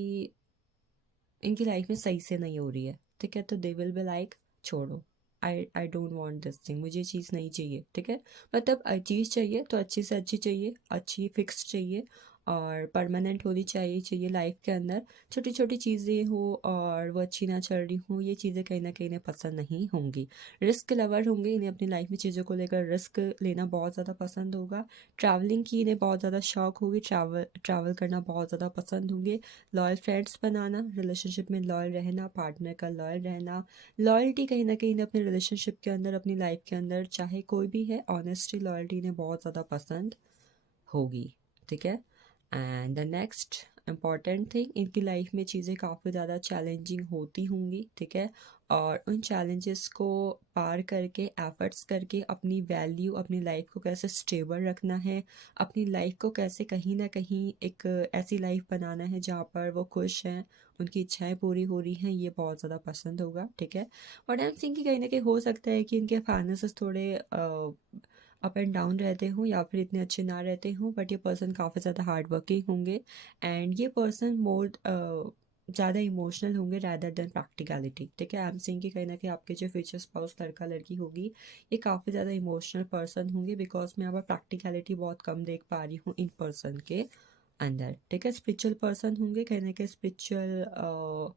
इनकी लाइफ में सही से नहीं हो रही है, ठीक है, तो दे विल बी लाइक छोड़ो, I don't want this thing, मुझे चीज़ नहीं चाहिए, ठीक है। मतलब चीज़ चाहिए तो अच्छी से अच्छी चाहिए, अच्छी फिक्स चाहिए और परमानेंट होनी चाहिए लाइफ के अंदर। छोटी छोटी चीज़ें हो और वो अच्छी ना चल रही हो, ये चीज़ें कहीं ना कहीं इन्हें पसंद नहीं होंगी। रिस्क लवर होंगे, इन्हें अपनी लाइफ में चीज़ों को लेकर रिस्क लेना बहुत ज़्यादा पसंद होगा। ट्रैवलिंग की इन्हें बहुत ज़्यादा शौक होगी, ट्रैवल करना बहुत ज़्यादा पसंद होंगे। लॉयल फ्रेंड्स बनाना, रिलेशनशिप में लॉयल रहना, पार्टनर का लॉयल रहना, लॉयल्टी कहीं ना कहीं इन्हें अपने रिलेशनशिप के अंदर, अपनी लाइफ के अंदर, चाहे कोई भी है, ऑनेस्टी लॉयल्टी इन्हें बहुत ज़्यादा पसंद होगी, ठीक है। And the next important thing, इनकी लाइफ में चीज़ें काफ़ी ज़्यादा चैलेंजिंग होती होंगी, ठीक है, और उन चैलेंजेस को पार करके, एफर्ट्स करके अपनी वैल्यू, अपनी लाइफ को कैसे स्टेबल रखना है, अपनी लाइफ को कैसे कहीं ना कहीं एक ऐसी लाइफ बनाना है जहाँ पर वो खुश हैं, उनकी इच्छाएं पूरी हो रही हैं, ये बहुत ज़्यादा पसंद होगा, ठीक है। और डैम सिंह की कहीं ना कहीं हो सकता है कि इनके फाइनेंसेस थोड़े अप एंड डाउन रहते हों या फिर इतने अच्छे ना रहते हों, बट ये पर्सन काफ़ी ज़्यादा हार्ड वर्किंग होंगे एंड ये पर्सन मोर ज़्यादा इमोशनल होंगे रैदर देन प्रैक्टिकलिटी, ठीक है। आई एम सेइंग कि कहीं ना कहीं आपके जो फ्यूचर स्पाउस लड़का लड़की होगी, ये काफ़ी ज़्यादा इमोशनल पर्सन होंगे, बिकॉज मैं यहाँ पर प्रैक्टिकलिटी बहुत कम देख पा रही हूँ इन पर्सन के अंदर, ठीक है। स्पिरिचुअल पर्सन होंगे, कहीं ना कहीं स्पिरिचुअल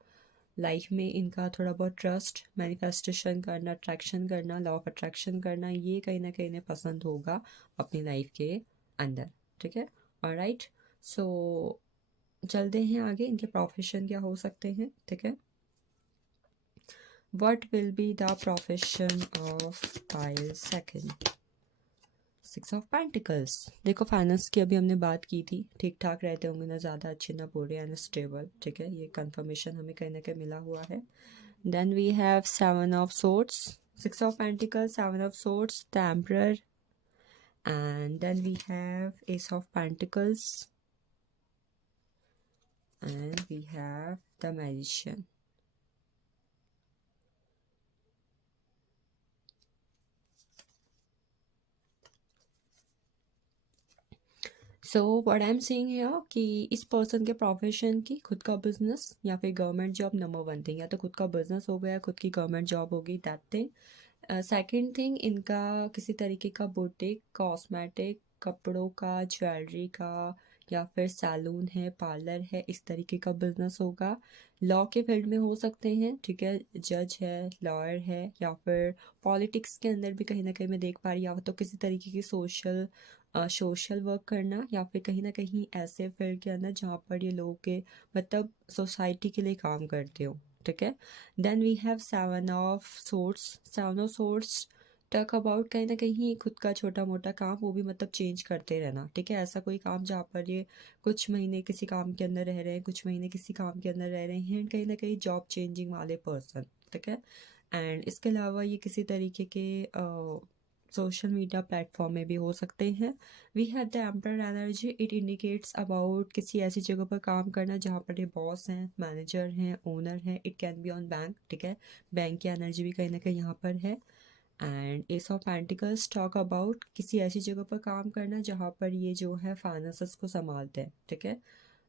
लाइफ में इनका थोड़ा बहुत ट्रस्ट, मैनिफेस्टेशन करना, अट्रैक्शन करना, लॉ ऑफ अट्रैक्शन करना, ये कहीं ना कहीं इन्हें पसंद होगा अपनी लाइफ के अंदर, ठीक है। ऑलराइट, सो चलते हैं आगे, इनके प्रोफेशन क्या हो सकते हैं, ठीक है। What will be the profession of pile second? 6 of pentacles. देखो फाइनेंस की अभी हमने बात की थी, ठीक ठाक रहते होंगे, ना ज़्यादा अच्छे ना बुरे, एंड स्टेबल, ठीक है, ये कंफर्मेशन हमें कहीं ना कहीं मिला हुआ है। Then we have 7 of swords, 6 of pentacles, 7 of swords, the emperor, and then we have Ace of Pentacles, and we have the Magician. So what I am saying here कि इस पर्सन के प्रोफेशन की खुद का business या फिर government job, number 1 thing, या तो खुद का बिजनेस हो गया, खुद की गवर्नमेंट जॉब होगी, दैट थिंग। सेकंड थिंग, इनका किसी तरीके का बुटीक, कॉस्मेटिक, कपड़ों का, ज्वेलरी का, या फिर सैलून है, पार्लर है, इस तरीके का बिजनेस होगा। लॉ के फील्ड में हो सकते हैं, ठीक है, जज है, लॉयर है, या फिर पॉलिटिक्स के अंदर भी कहीं ना कहीं मैं देख पा रही हूँ, या तो किसी तरीके की सोशल वर्क करना, या फिर कहीं ना कहीं ऐसे फील्ड के अंदर जहाँ पर ये लोगों के मतलब सोसाइटी के लिए काम करते हो, ठीक है। Then we have 7 of swords, 7 of swords talk about कहीं ना कहीं खुद का छोटा मोटा काम, वो भी मतलब चेंज करते रहना, ठीक है। ऐसा कोई काम जहाँ पर ये कुछ महीने किसी काम के अंदर रह रहे हैं, कुछ महीने किसी काम के अंदर रह रहे हैं, कहीं ना कहीं जॉब चेंजिंग वाले पर्सन, ठीक है। एंड इसके अलावा ये किसी तरीके के सोशल मीडिया प्लेटफॉर्म में भी हो सकते हैं। We have the emperor energy, it indicates about किसी ऐसी जगह पर काम करना जहाँ पर ये बॉस हैं, मैनेजर हैं, ओनर हैं, it can be on bank, ठीक है, बैंक की एनर्जी भी कहीं ना कहीं यहाँ पर है। And ace of pentacles talk about किसी ऐसी जगह पर काम करना जहाँ पर ये जो है फाइनेंसेस को संभालते हैं, ठीक है।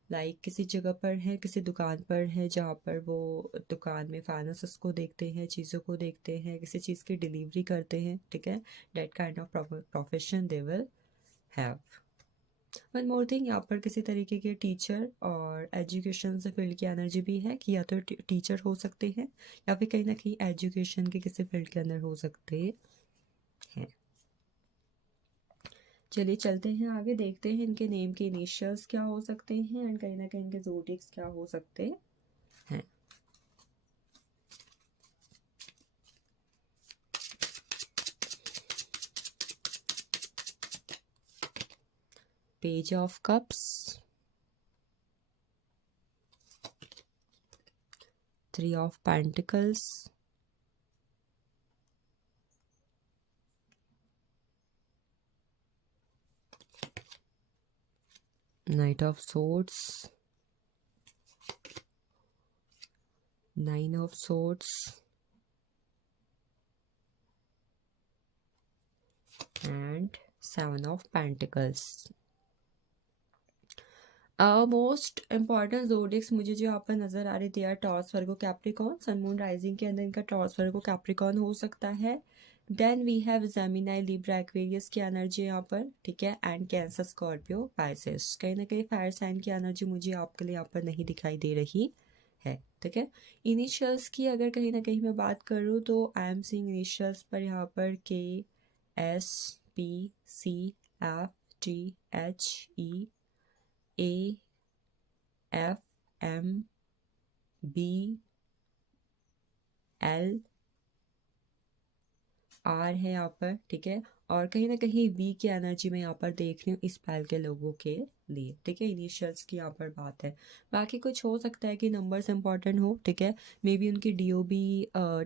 लाइक किसी जगह पर है, किसी दुकान पर है जहाँ पर वो दुकान में फाइनेंसेस को देखते हैं, चीज़ों को देखते हैं, किसी चीज़ की डिलीवरी करते हैं, ठीक है। That kind of profession they will have. One more thing, यहाँ पर किसी तरीके के टीचर और एजुकेशन से फील्ड की एनर्जी भी है कि या तो टीचर हो सकते हैं या फिर कहीं ना कहीं एजुकेशन के किसी फील्ड के अंदर हो सकते हैं। चलिए चलते हैं आगे, देखते हैं इनके नेम के इनिशियल्स क्या हो सकते हैं एंड कहीं ना कहीं इनके ज़ोडिएक्स क्या हो सकते हैं। Page of cups, 3 of Pentacles, Knight of Swords, 9 of Swords, and 7 of Pentacles. Most important zodiacs मुझे जो यहाँ पर नज़र आ रही थी यार, Taurus Virgo Capricorn, sun moon rising के अंदर इनका टॉरस वर्गो कैप्रिकॉन हो सकता है। Then we have Gemini Libra Aquarius की एनर्जी यहाँ पर, ठीक है, एंड कैंसर स्कॉर्पियो पाइसेस। कहीं ना कहीं फायर साइन की एनर्जी मुझे आपके लिए यहाँ पर नहीं दिखाई दे रही है, ठीक है। इनिशियल्स की अगर कहीं ना कहीं मैं बात करूँ तो आई एम सीइंग इनिशियल्स पर यहाँ पर KSPCFGHE AFMBL R है यहाँ पर, ठीक है, और कहीं ना कहीं V की एनर्जी में यहाँ पर देख रही हूँ इस पैल के लोगों के लिए, ठीक है। इनिशियल्स की यहाँ पर बात है, बाकी कुछ हो सकता है कि नंबर्स इंपॉर्टेंट हो, ठीक है। मे बी उनकी DOB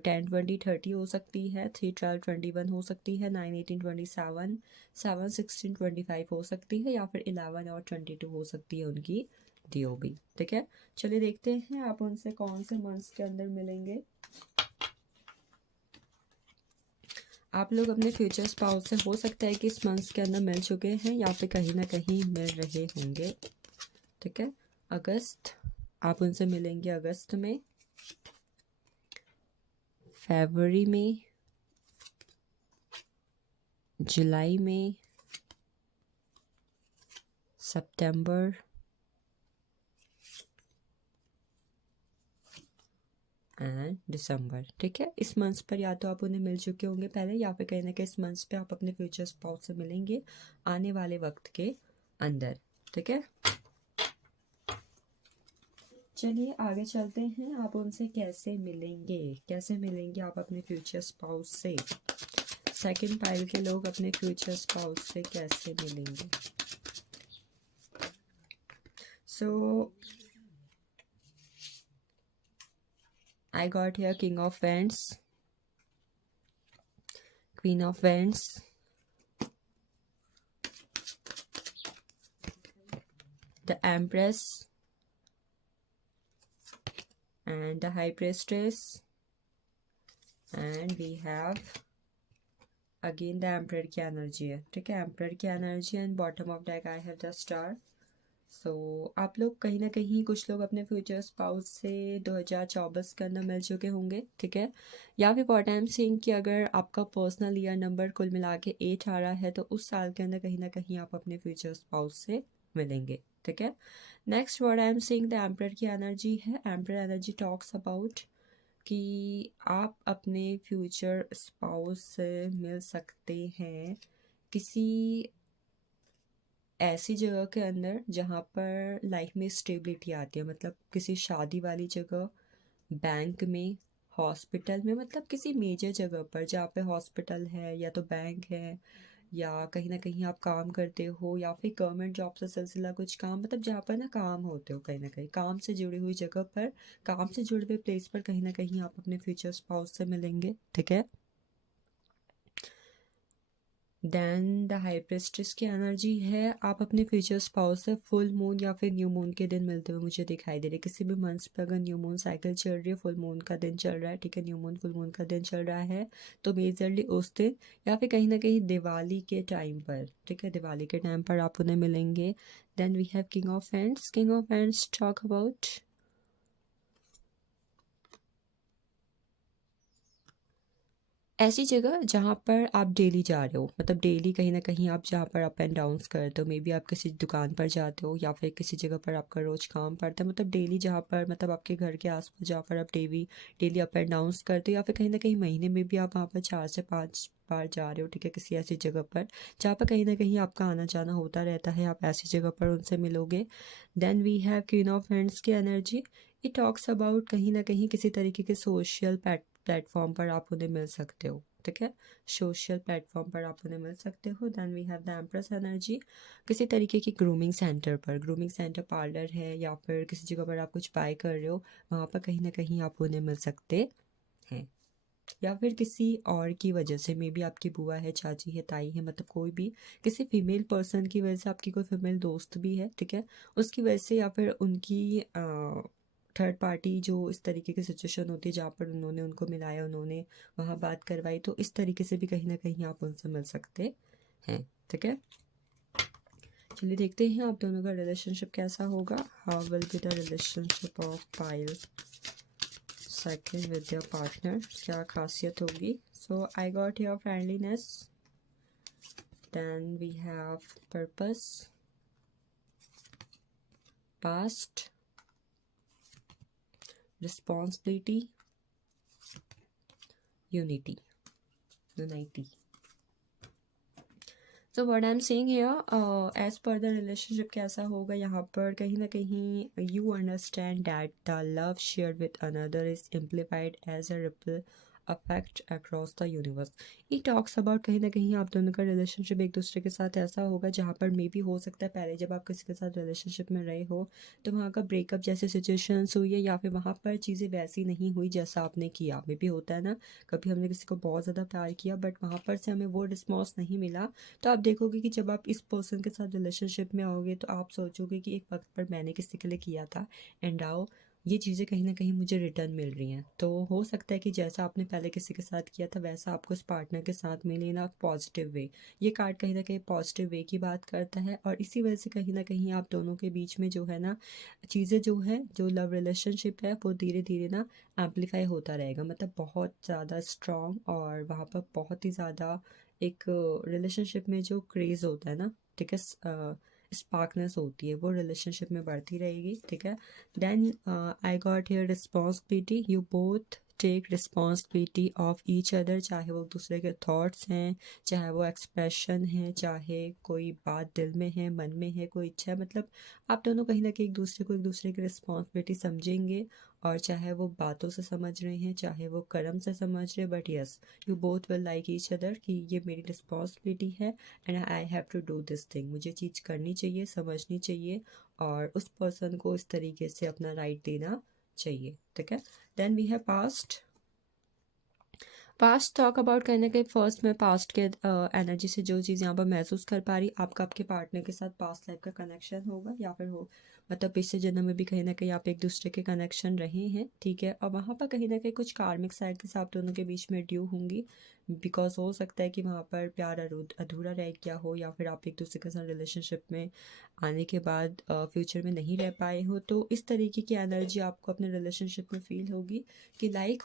10 20 30 हो सकती है, 3 12 21 हो सकती है, 9 18 27 7 16 25 हो सकती है, या फिर 11 और 22 हो सकती है उनकी DOB, ठीक है। चलिए देखते हैं आप उनसे कौन से मंथ्स के अंदर मिलेंगे। आप लोग अपने फ्यूचर स्पाउस से हो सकता है कि इस मंथ के अंदर मिल चुके हैं या फिर कहीं ना कहीं मिल रहे होंगे, ठीक है। अगस्त, आप उनसे मिलेंगे अगस्त में, फरवरी में, जुलाई में, सितंबर एंड दिसंबर, ठीक है। इस मंथ पर या तो आप उन्हें मिल चुके होंगे पहले, या फिर कहीं ना कहीं इस मंथ पे आप अपने फ्यूचर स्पाउस से मिलेंगे आने वाले वक्त के अंदर, ठीक है। चलिए आगे चलते हैं, आप उनसे कैसे मिलेंगे आप अपने फ्यूचर स्पाउस से। सेकंड पाइल के लोग अपने फ्यूचर स्पाउस से कैसे मिलेंगे। सो I got here King of Wands, Queen of Wands, the Empress, and the High Priestess, and we have again the Emperor की एनर्जी है, ठीक है। Emperor की energy and bottom of deck I have the star. So आप लोग कहीं ना कहीं कुछ लोग अपने फ्यूचर स्पाउस से 2024 के अंदर मिल चुके होंगे, ठीक है। या फिर व्हाट आई एम सेइंग कि अगर आपका पर्सनल ईयर नंबर कुल मिला के 8 आ रहा है तो उस साल के अंदर कहीं ना कहीं आप अपने फ्यूचर स्पाउस से मिलेंगे, ठीक है। Next what I am saying the emperor की एनर्जी है। एम्परर एनर्जी टॉक्स अबाउट कि आप अपने फ्यूचर स्पाउस से मिल सकते हैं किसी ऐसी जगह के अंदर जहाँ पर लाइफ में स्टेबिलिटी आती है, मतलब किसी शादी वाली जगह, बैंक में, हॉस्पिटल में, मतलब किसी मेजर जगह पर जहाँ पे हॉस्पिटल है या तो बैंक है, या कहीं ना कहीं आप काम करते हो, या फिर गवर्नमेंट जॉब से सिलसिला कुछ काम, मतलब जहाँ पर ना काम होते हो, कहीं ना कहीं काम से जुड़ी हुई जगह पर, काम से जुड़े हुए प्लेस पर कहीं ना कहीं आप अपने फ्यूचर स्पाउस से मिलेंगे, ठीक है। देन द हाई प्रेस्टिस की एनर्जी है, आप अपने फ्यूचर स्पाउस से फुल मून या फिर न्यू मून के दिन मिलते हुए मुझे दिखाई दे रहे। किसी भी मंथ पे अगर न्यू मून साइकिल चल रही है, फुल मून का दिन चल रहा है, ठीक है, न्यू मून फुल मून का दिन चल रहा है, तो मेजरली उस दिन या फिर कहीं ना कहीं दिवाली के टाइम पर, ठीक है, दिवाली के टाइम पर आप उन्हें मिलेंगे। Then we have king of hands. King of hands talk about ऐसी जगह जहाँ पर आप डेली जा रहे हो, मतलब डेली कहीं ना कहीं आप जहाँ पर अप एंड डाउन्स करते हो, मे बी आप किसी दुकान पर जाते हो या फिर किसी जगह पर आपका रोज काम पड़ता है, मतलब डेली जहाँ पर, मतलब आपके घर के आसपास जहाँ पर आप daily daily up and downs करते हो, या फिर कहीं ना कहीं महीने में भी आप वहाँ पर 4 से 5 बार जा रहे हो, ठीक है, किसी ऐसी जगह पर जहाँ पर कहीं ना कहीं आपका आना जाना होता रहता है, आप ऐसी जगह पर उनसे मिलोगे। Then we have queen of hands की एनर्जी। इट टॉक्स अबाउट कहीं ना कहीं किसी तरीके के सोशल प्लेटफॉर्म पर आप उन्हें मिल सकते हो, ठीक है, सोशल प्लेटफॉर्म पर आप उन्हें मिल सकते हो। Then we have the empress energy. किसी तरीके की ग्रूमिंग सेंटर पर, ग्रूमिंग सेंटर पार्लर है या फिर किसी जगह पर आप कुछ बाय कर रहे हो, वहाँ पर कहीं ना कहीं आप उन्हें मिल सकते हैं। या फिर किसी और की वजह से, मे बी आपकी बुआ है, चाची है, ताई है, मतलब कोई भी किसी फीमेल पर्सन की वजह से, आपकी कोई फीमेल दोस्त भी है, ठीक है, उसकी वजह से, या फिर उनकी थर्ड पार्टी जो इस तरीके की सिचुएशन होती है जहाँ पर उन्होंने उनको मिलाया, उन्होंने वहाँ बात करवाई, तो इस तरीके से भी कहीं ना कहीं आप उनसे मिल सकते हैं, ठीक है। चलिए देखते हैं आप दोनों का रिलेशनशिप कैसा होगा। How will be the relationship of pile second with your partner, क्या खासियत होगी। So I got your friendliness, then we have purpose, past, responsibility, unity, unity. So what I'm saying here, as per the relationship कैसा होगा, यहाँ पर कहीं ना कहीं you understand that the love shared with another is amplified as a ripple affect across the universe. ये talks about कहीं ना कहीं आप दोनों का रिलेशनशिप एक दूसरे के साथ ऐसा होगा जहाँ पर मे बी हो सकता है पहले जब आप किसी के साथ रिलेशनशिप में रहे हो तो वहाँ का ब्रेकअप जैसे सिचुएशंस हुई है, या फिर वहाँ पर चीज़ें वैसी नहीं हुई जैसा आपने किया। मे बी होता है ना, कभी हमने किसी को बहुत ज़्यादा प्यार किया बट वहाँ पर से हमें वो रिस्पॉन्स नहीं मिला, तो आप देखोगे कि जब आप इस पर्सन के साथ रिलेशनशिप में आओगे तो आप सोचोगे कि एक वक्त पर मैंने किसी के लिए किया था एंड आओ ये चीज़ें कहीं ना कहीं मुझे रिटर्न मिल रही हैं। तो हो सकता है कि जैसा आपने पहले किसी के साथ किया था वैसा आपको इस पार्टनर के साथ मिले ना पॉजिटिव वे। ये कार्ड कहीं ना कहीं पॉजिटिव वे की बात करता है और इसी वजह से कहीं ना कहीं आप दोनों के बीच में जो है ना चीज़ें जो है, जो लव रिलेशनशिप है वो धीरे धीरे ना एम्पलीफाई होता रहेगा, मतलब बहुत ज़्यादा स्ट्रॉन्ग और वहाँ पर बहुत ही ज़्यादा एक रिलेशनशिप में जो क्रेज़ होता है ना, ठीक है, स्पार्कनेस होती है वो रिलेशनशिप में बढ़ती रहेगी, ठीक है। Then I got here responsibility, you both take responsibility of each other, चाहे वो दूसरे के थॉट्स हैं, चाहे वो एक्सप्रेशन है, चाहे कोई बात दिल में है, मन में है, कोई इच्छा है, मतलब आप दोनों कहीं ना कहीं एक दूसरे को एक दूसरे की रिस्पॉन्सिबिलिटी समझेंगे, और चाहे वो बातों से समझ रहे हैं चाहे वो कर्म से समझ रहे हैं, but yes you both will like each other कि ये मेरी रिस्पॉन्सिबिलिटी है and I have to do this thing, मुझे चीज़ करनी चाहिए, समझनी चाहिए और उस पर्सन को इस तरीके से अपना राइट देना चाहिए, ठीक है। Then we have past. Past talk about करने के फर्स्ट में पास्ट के एनर्जी से जो चीज़ यहाँ पर महसूस कर पा रही, आपका आपके पार्टनर के साथ पास्ट लाइफ का कनेक्शन होगा या फिर हो, मतलब पिछले जन्म में भी कहीं ना कहीं आप एक दूसरे के कनेक्शन रहे हैं, ठीक है, और वहाँ पर कहीं ना कहीं कुछ कार्मिक साइकिल्स आप दोनों के बीच में ड्यू होंगी, बिकॉज हो सकता है कि वहाँ पर प्यार अधूरा रह गया हो या फिर आप एक दूसरे के साथ रिलेशनशिप में आने के बाद फ्यूचर में नहीं रह पाए हो, तो इस तरीके की एनर्जी आपको अपने रिलेशनशिप में फील होगी कि लाइक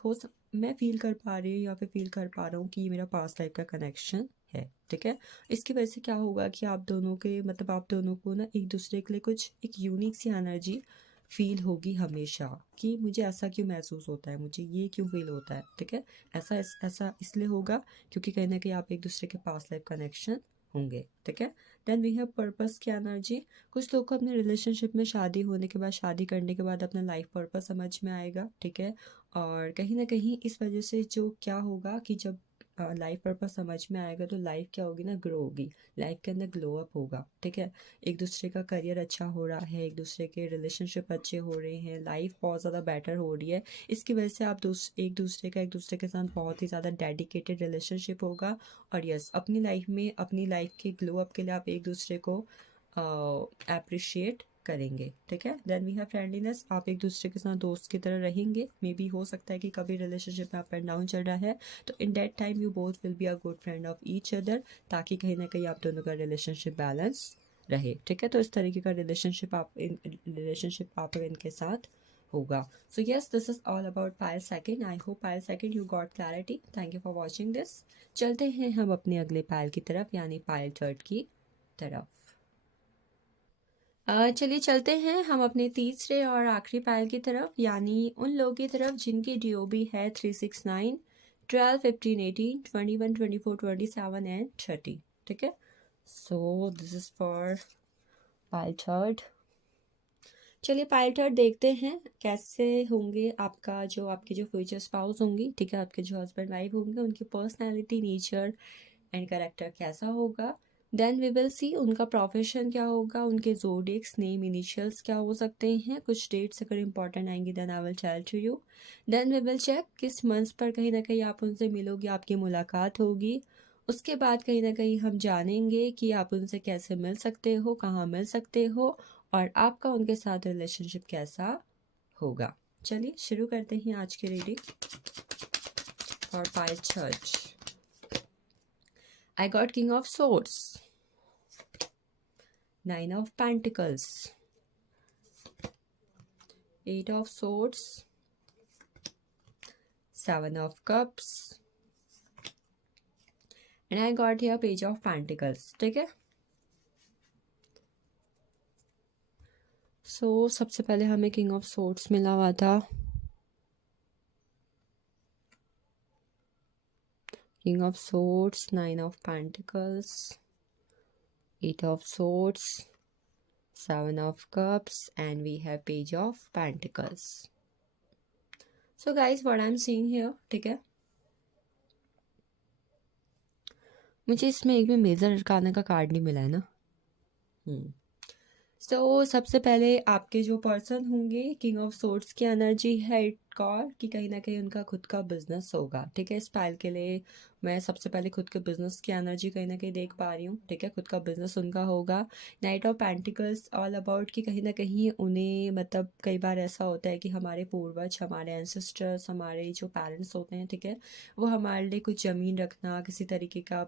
मैं फील कर पा रही हूँ या फिर फील कर पा रहा हूँ कि ये मेरा पास्ट लाइफ का कनेक्शन है, ठीक है। इसकी वजह से क्या होगा कि आप दोनों के, मतलब आप दोनों को ना एक दूसरे के लिए कुछ एक यूनिक सी एनर्जी फील होगी हमेशा, कि मुझे ऐसा क्यों महसूस होता है, मुझे ये क्यों फील होता है, ठीक है। ऐसा इसलिए होगा क्योंकि कहीं ना कहीं आप एक दूसरे के पास्ट लाइफ कनेक्शन होंगे, ठीक है। देन वी हैव पर्पस की एनर्जी। कुछ लोग को अपने रिलेशनशिप में शादी होने के बाद, शादी करने के बाद अपना लाइफ पर्पस समझ में आएगा, ठीक है, और कहीं ना कहीं इस वजह से जो क्या होगा कि जब लाइफ पर्पस समझ में आएगा तो लाइफ क्या होगी ना, ग्रो होगी, लाइफ के अंदर ग्लो अप होगा, ठीक है। एक दूसरे का करियर अच्छा हो रहा है, एक दूसरे के रिलेशनशिप अच्छे हो रहे हैं, लाइफ बहुत ज़्यादा बेटर हो रही है, इसकी वजह से आप एक दूसरे के साथ बहुत ही ज़्यादा डेडिकेटेड रिलेशनशिप होगा, और यस अपनी लाइफ में, अपनी लाइफ के ग्लो अप के लिए आप एक दूसरे को अप्रिशिएट करेंगे, ठीक है। देन वी हैव फ्रेंडलीनेस, आप एक दूसरे के साथ दोस्त की तरह रहेंगे, मे बी हो सकता है कि कभी रिलेशनशिप में अप एंड डाउन चल रहा है तो in that time you both will be a good friend of each other, ताकि कहीं ना कहीं आप दोनों का रिलेशनशिप बैलेंस रहे, ठीक है। तो इस तरीके का रिलेशनशिप आप इनके साथ होगा. So yes, this is all about pile second. I hope pile second you got clarity. Thank you for watching this. चलते हैं हम अपने अगले पायल की तरफ यानी पायल थर्ड की तरफ. चलिए चलते हैं हम अपने तीसरे और आखिरी पायल की तरफ यानी उन लोगों की तरफ जिनकी DOB है 369, 12, 15, 18, 21, 24, 27 एंड 30. ठीक है. So this is for Payal third. चलिए पायल थर्ड देखते हैं कैसे होंगे आपके जो फ्यूचर स्पाउस होंगी. ठीक है. आपके जो हस्बैंड वाइफ होंगे उनकी पर्सनैलिटी, नेचर एंड करेक्टर कैसा होगा. देन वी विल सी उनका प्रोफेशन क्या होगा, उनके ज़ोडिएक्स नेम इनिशियल्स क्या हो सकते हैं. कुछ डेट्स अगर इंपॉर्टेंट आएंगी then I will tell to you. Then we will check किस मंथ पर कहीं ना कहीं आप उनसे मिलोगे, आपकी मुलाकात होगी. उसके बाद कहीं ना कहीं हम जानेंगे कि आप उनसे कैसे मिल सकते हो, कहाँ मिल सकते हो और आपका उनके साथ रिलेशनशिप कैसा होगा. चलिए शुरू करते हैं आज की reading for Payal third. I got King of Swords, 9 of Pentacles, 8 of Swords, 7 of Cups, and I got here Page of Pentacles. ठीक है. So सबसे पहले हमें King of Swords मिला हुआ था. King of Swords, 9 of Pentacles, 8 of Swords, 7 of Cups, and we have Page of Pentacles. So guys, what I'm seeing here, ठीक है. मुझे इसमें एक भी मेजर अरकाना का कार्ड नहीं मिला है ना. सो सबसे पहले आपके जो पर्सन होंगे किंग ऑफ सोर्ड्स की एनर्जी है इट कॉल कि कहीं ना कहीं उनका खुद का बिजनेस होगा. ठीक है. इस पायल के लिए मैं सबसे पहले खुद के बिजनेस की एनर्जी कहीं ना कहीं देख पा रही हूँ. ठीक है. खुद का बिजनेस उनका होगा. Night of pentacles all about कि कहीं ना कहीं उन्हें मतलब कई बार ऐसा होता है कि हमारे पूर्वज, हमारे एंसेस्टर्स, हमारे जो पेरेंट्स होते हैं, ठीक है, वो हमारे लिए कुछ ज़मीन रखना, किसी तरीके का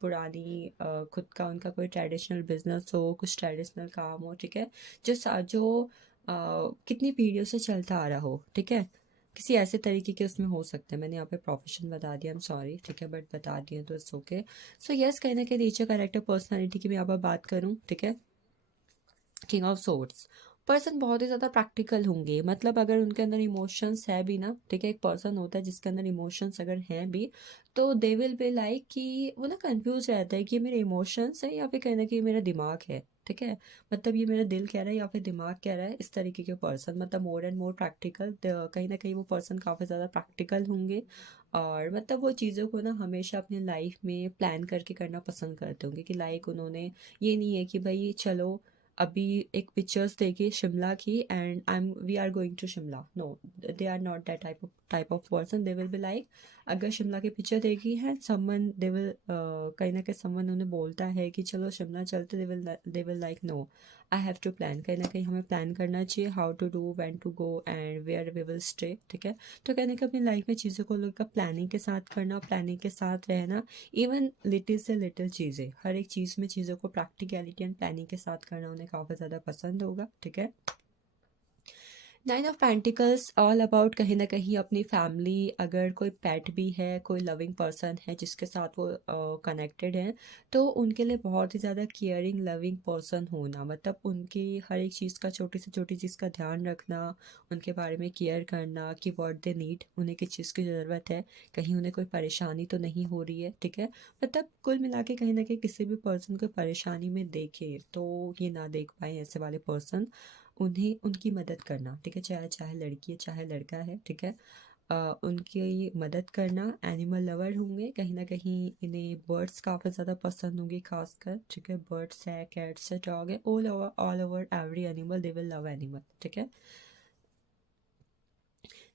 पुरानी खुद का उनका कोई ट्रेडिशनल बिजनेस हो, कुछ ट्रेडिशनल काम हो. ठीक है. जो कितनी पीढ़ियों से चलता आ रहा हो. ठीक है. किसी ऐसे तरीके के उसमें हो सकते हैं. मैंने यहाँ पे प्रोफेशन बता दिया, आई एम सॉरी. ठीक है. बट बता दिया तो इट्स ओके. सो यस, कहीं ना कहीं नेचर, कैरेक्टर, पर्सनालिटी की मैं यहाँ पर बात करूँ. ठीक है. किंग ऑफ सोर्ड्स पर्सन बहुत ही ज़्यादा प्रैक्टिकल होंगे. मतलब अगर उनके अंदर इमोशंस है भी ना, ठीक है, एक पर्सन होता है जिसके अंदर इमोशंस अगर हैं भी तो दे विल बी लाइक कि वो ना कंफ्यूज रहता है कि ये मेरे इमोशंस है या फिर कहीं ना कहीं मेरा दिमाग है. ठीक है. मतलब ये मेरा दिल कह रहा है या फिर दिमाग कह रहा है. इस तरीके के पर्सन मतलब मोर एंड मोर प्रैक्टिकल. कहीं ना कहीं वो पर्सन काफ़ी ज़्यादा प्रैक्टिकल होंगे और मतलब वो चीज़ों को ना हमेशा अपनी लाइफ में प्लान करके करना पसंद करते होंगे कि लाइक उन्होंने ये नहीं है कि भाई चलो अभी एक पिक्चर्स देखी शिमला की and we are going to Shimla. No, they are not that type of person. They will be like अगर शिमला की पिक्चर देखी है समवन दे विल कहीं ना कहीं समवन उन्हें बोलता है कि चलो शिमला चलते, they will like no, I have to plan. कहीं ना कहीं हमें प्लान करना चाहिए how to do, when to go and where we will stay. ठीक है. तो कहने का अपनी लाइफ में चीज़ों को लेकर प्लानिंग के साथ करना, प्लानिंग के साथ रहना. इवन लिटिल से लिटिल चीज़ें, हर एक चीज़ में चीज़ों को प्रैक्टिकलिटी एंड प्लानिंग के साथ करना उन्हें काफ़ी ज़्यादा पसंद होगा. ठीक है. 9 ऑफ पेंटिकल्स ऑल अबाउट कहीं ना कहीं अपनी फैमिली, अगर कोई पेट भी है, कोई लविंग पर्सन है जिसके साथ वो कनेक्टेड है तो उनके लिए बहुत ही ज़्यादा केयरिंग लविंग पर्सन होना. मतलब उनकी हर एक चीज़ का, छोटी से छोटी चीज़ का ध्यान रखना, उनके बारे में केयर करना कि व्हाट दे नीड, उन्हें किस चीज़ की ज़रूरत है, कहीं उन्हें कोई परेशानी तो नहीं हो रही है. ठीक है. मतलब कुल मिला के कहीं ना कहीं किसी भी पर्सन को परेशानी में देखे तो ये ना देख पाए ऐसे वाले पर्सन, उन्हें उनकी मदद करना. ठीक है. चाहे लड़की है चाहे लड़का है. ठीक है. उनकी मदद करना. एनिमल लवर होंगे कहीं ना कहीं, इन्हें बर्ड्स काफ़ी ज़्यादा पसंद होंगे खासकर. ठीक है. बर्ड्स है, कैट्स है, डॉग है, all over every animal they will love animal. ठीक है.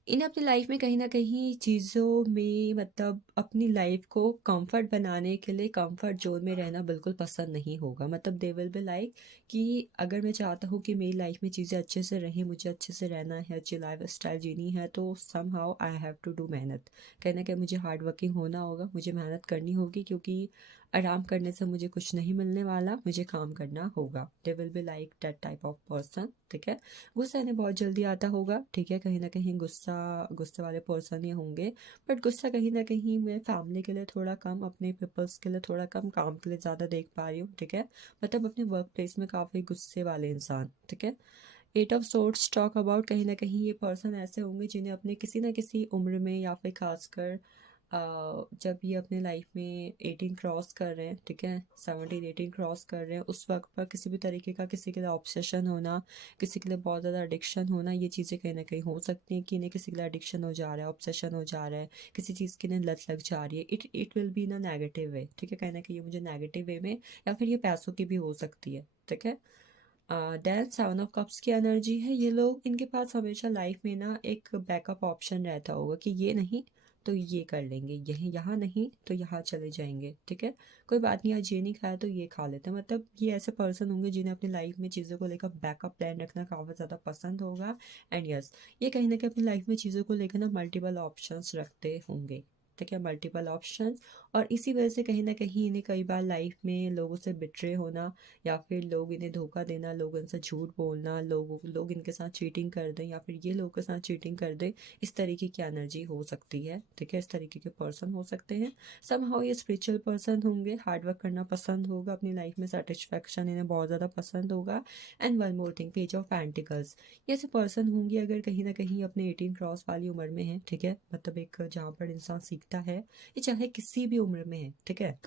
इन्हें अपनी लाइफ में कहीं ना कहीं चीज़ों में मतलब अपनी लाइफ को कंफर्ट बनाने के लिए कंफर्ट जोन में रहना बिल्कुल पसंद नहीं होगा. मतलब दे विल बी लाइक कि अगर मैं चाहता हूँ कि मेरी लाइफ में चीज़ें अच्छे से रहें, मुझे अच्छे से रहना है, अच्छी लाइफ स्टाइल जीनी है तो somehow I have to do मेहनत. कहीं ना कहीं मुझे हार्ड वर्किंग होना होगा, मुझे मेहनत करनी होगी क्योंकि आराम करने से मुझे कुछ नहीं मिलने वाला, मुझे काम करना होगा। दे will be like that type of person, ठीक है। गुस्सा इन्हें बहुत जल्दी आता होगा, ठीक है। कहीं ना कहीं गुस्से वाले पर्सन ही होंगे, बट गुस्सा कहीं ना कहीं मैं फैमिली के लिए थोड़ा कम, अपने पीपल्स के लिए थोड़ा कम, काम के लिए ज़्यादा देख पा रही हूँ, ठीक है। मतलब अपने वर्क प्लेस में काफ़ी गुस्से वाले इंसान, ठीक है। Eight of sorts talk about कहीं ना कहीं ये पर्सन ऐसे होंगे जिन्हें अपने किसी ना किसी उम्र में या फिर खासकर जब ये अपने लाइफ में 18 क्रॉस कर रहे हैं, ठीक है, 17-18 क्रॉस कर रहे हैं, उस वक्त पर किसी भी तरीके का किसी के लिए ऑब्सेशन होना, किसी के लिए बहुत ज़्यादा एडिक्शन होना, ये चीज़ें कहीं ना कहीं हो सकती हैं कि इन्हें किसी के लिए एडिक्शन हो जा रहा है, ऑब्सेशन हो जा रहा है, किसी चीज़ की इन्हें लत लग जा रही है। It will be in a negative way, ठीक है। कहीं ना कहीं ये मुझे नेगेटिव वे में, या फिर ये पैसों की भी हो सकती है, ठीक है। देन 7 ऑफ कप्स की एनर्जी है। ये लोग, इनके पास हमेशा लाइफ में ना एक बैकअप ऑप्शन रहता होगा कि ये नहीं तो ये कर लेंगे, यही यहाँ नहीं तो यहाँ चले जाएंगे, ठीक है। कोई बात नहीं, आज ये नहीं खाया तो ये खा लेते हैं। मतलब ये ऐसे पर्सन होंगे जिन्हें अपनी लाइफ में चीज़ों को लेकर बैकअप प्लान रखना काफ़ी ज़्यादा पसंद होगा। एंड यस, ये कहीं ना कहीं अपनी लाइफ में चीज़ों को लेकर ना मल्टीपल ऑप्शंस रखते होंगे, ठीक है, मल्टीपल ऑप्शंस। और इसी वजह से कहीं ना कहीं इन्हें कई बार लाइफ में लोगों से बिट्रे होना, या फिर लोग इन्हें धोखा देना, लोग इनसे झूठ बोलना, लोग इनके साथ चीटिंग कर दें, या फिर ये लोग के साथ चीटिंग कर दें, इस तरीके की एनर्जी हो सकती है, ठीक है। इस तरीके के पर्सन हो सकते हैं। समहाउ ये स्पिरिचुअल पर्सन होंगे, हार्डवर्क करना पसंद होगा, अपनी लाइफ में सेटिस्फैक्शन इन्हें बहुत ज़्यादा पसंद होगा। And one more thing, page of pentacles. ये ऐसे पर्सन होंगे अगर कहीं ना कहीं अपने 18 क्रॉस वाली उम्र में है, ठीक है, मतलब एक जहाँ पर इंसान सीखता है, ये चाहे किसी भी उम्र में है, ठीक है,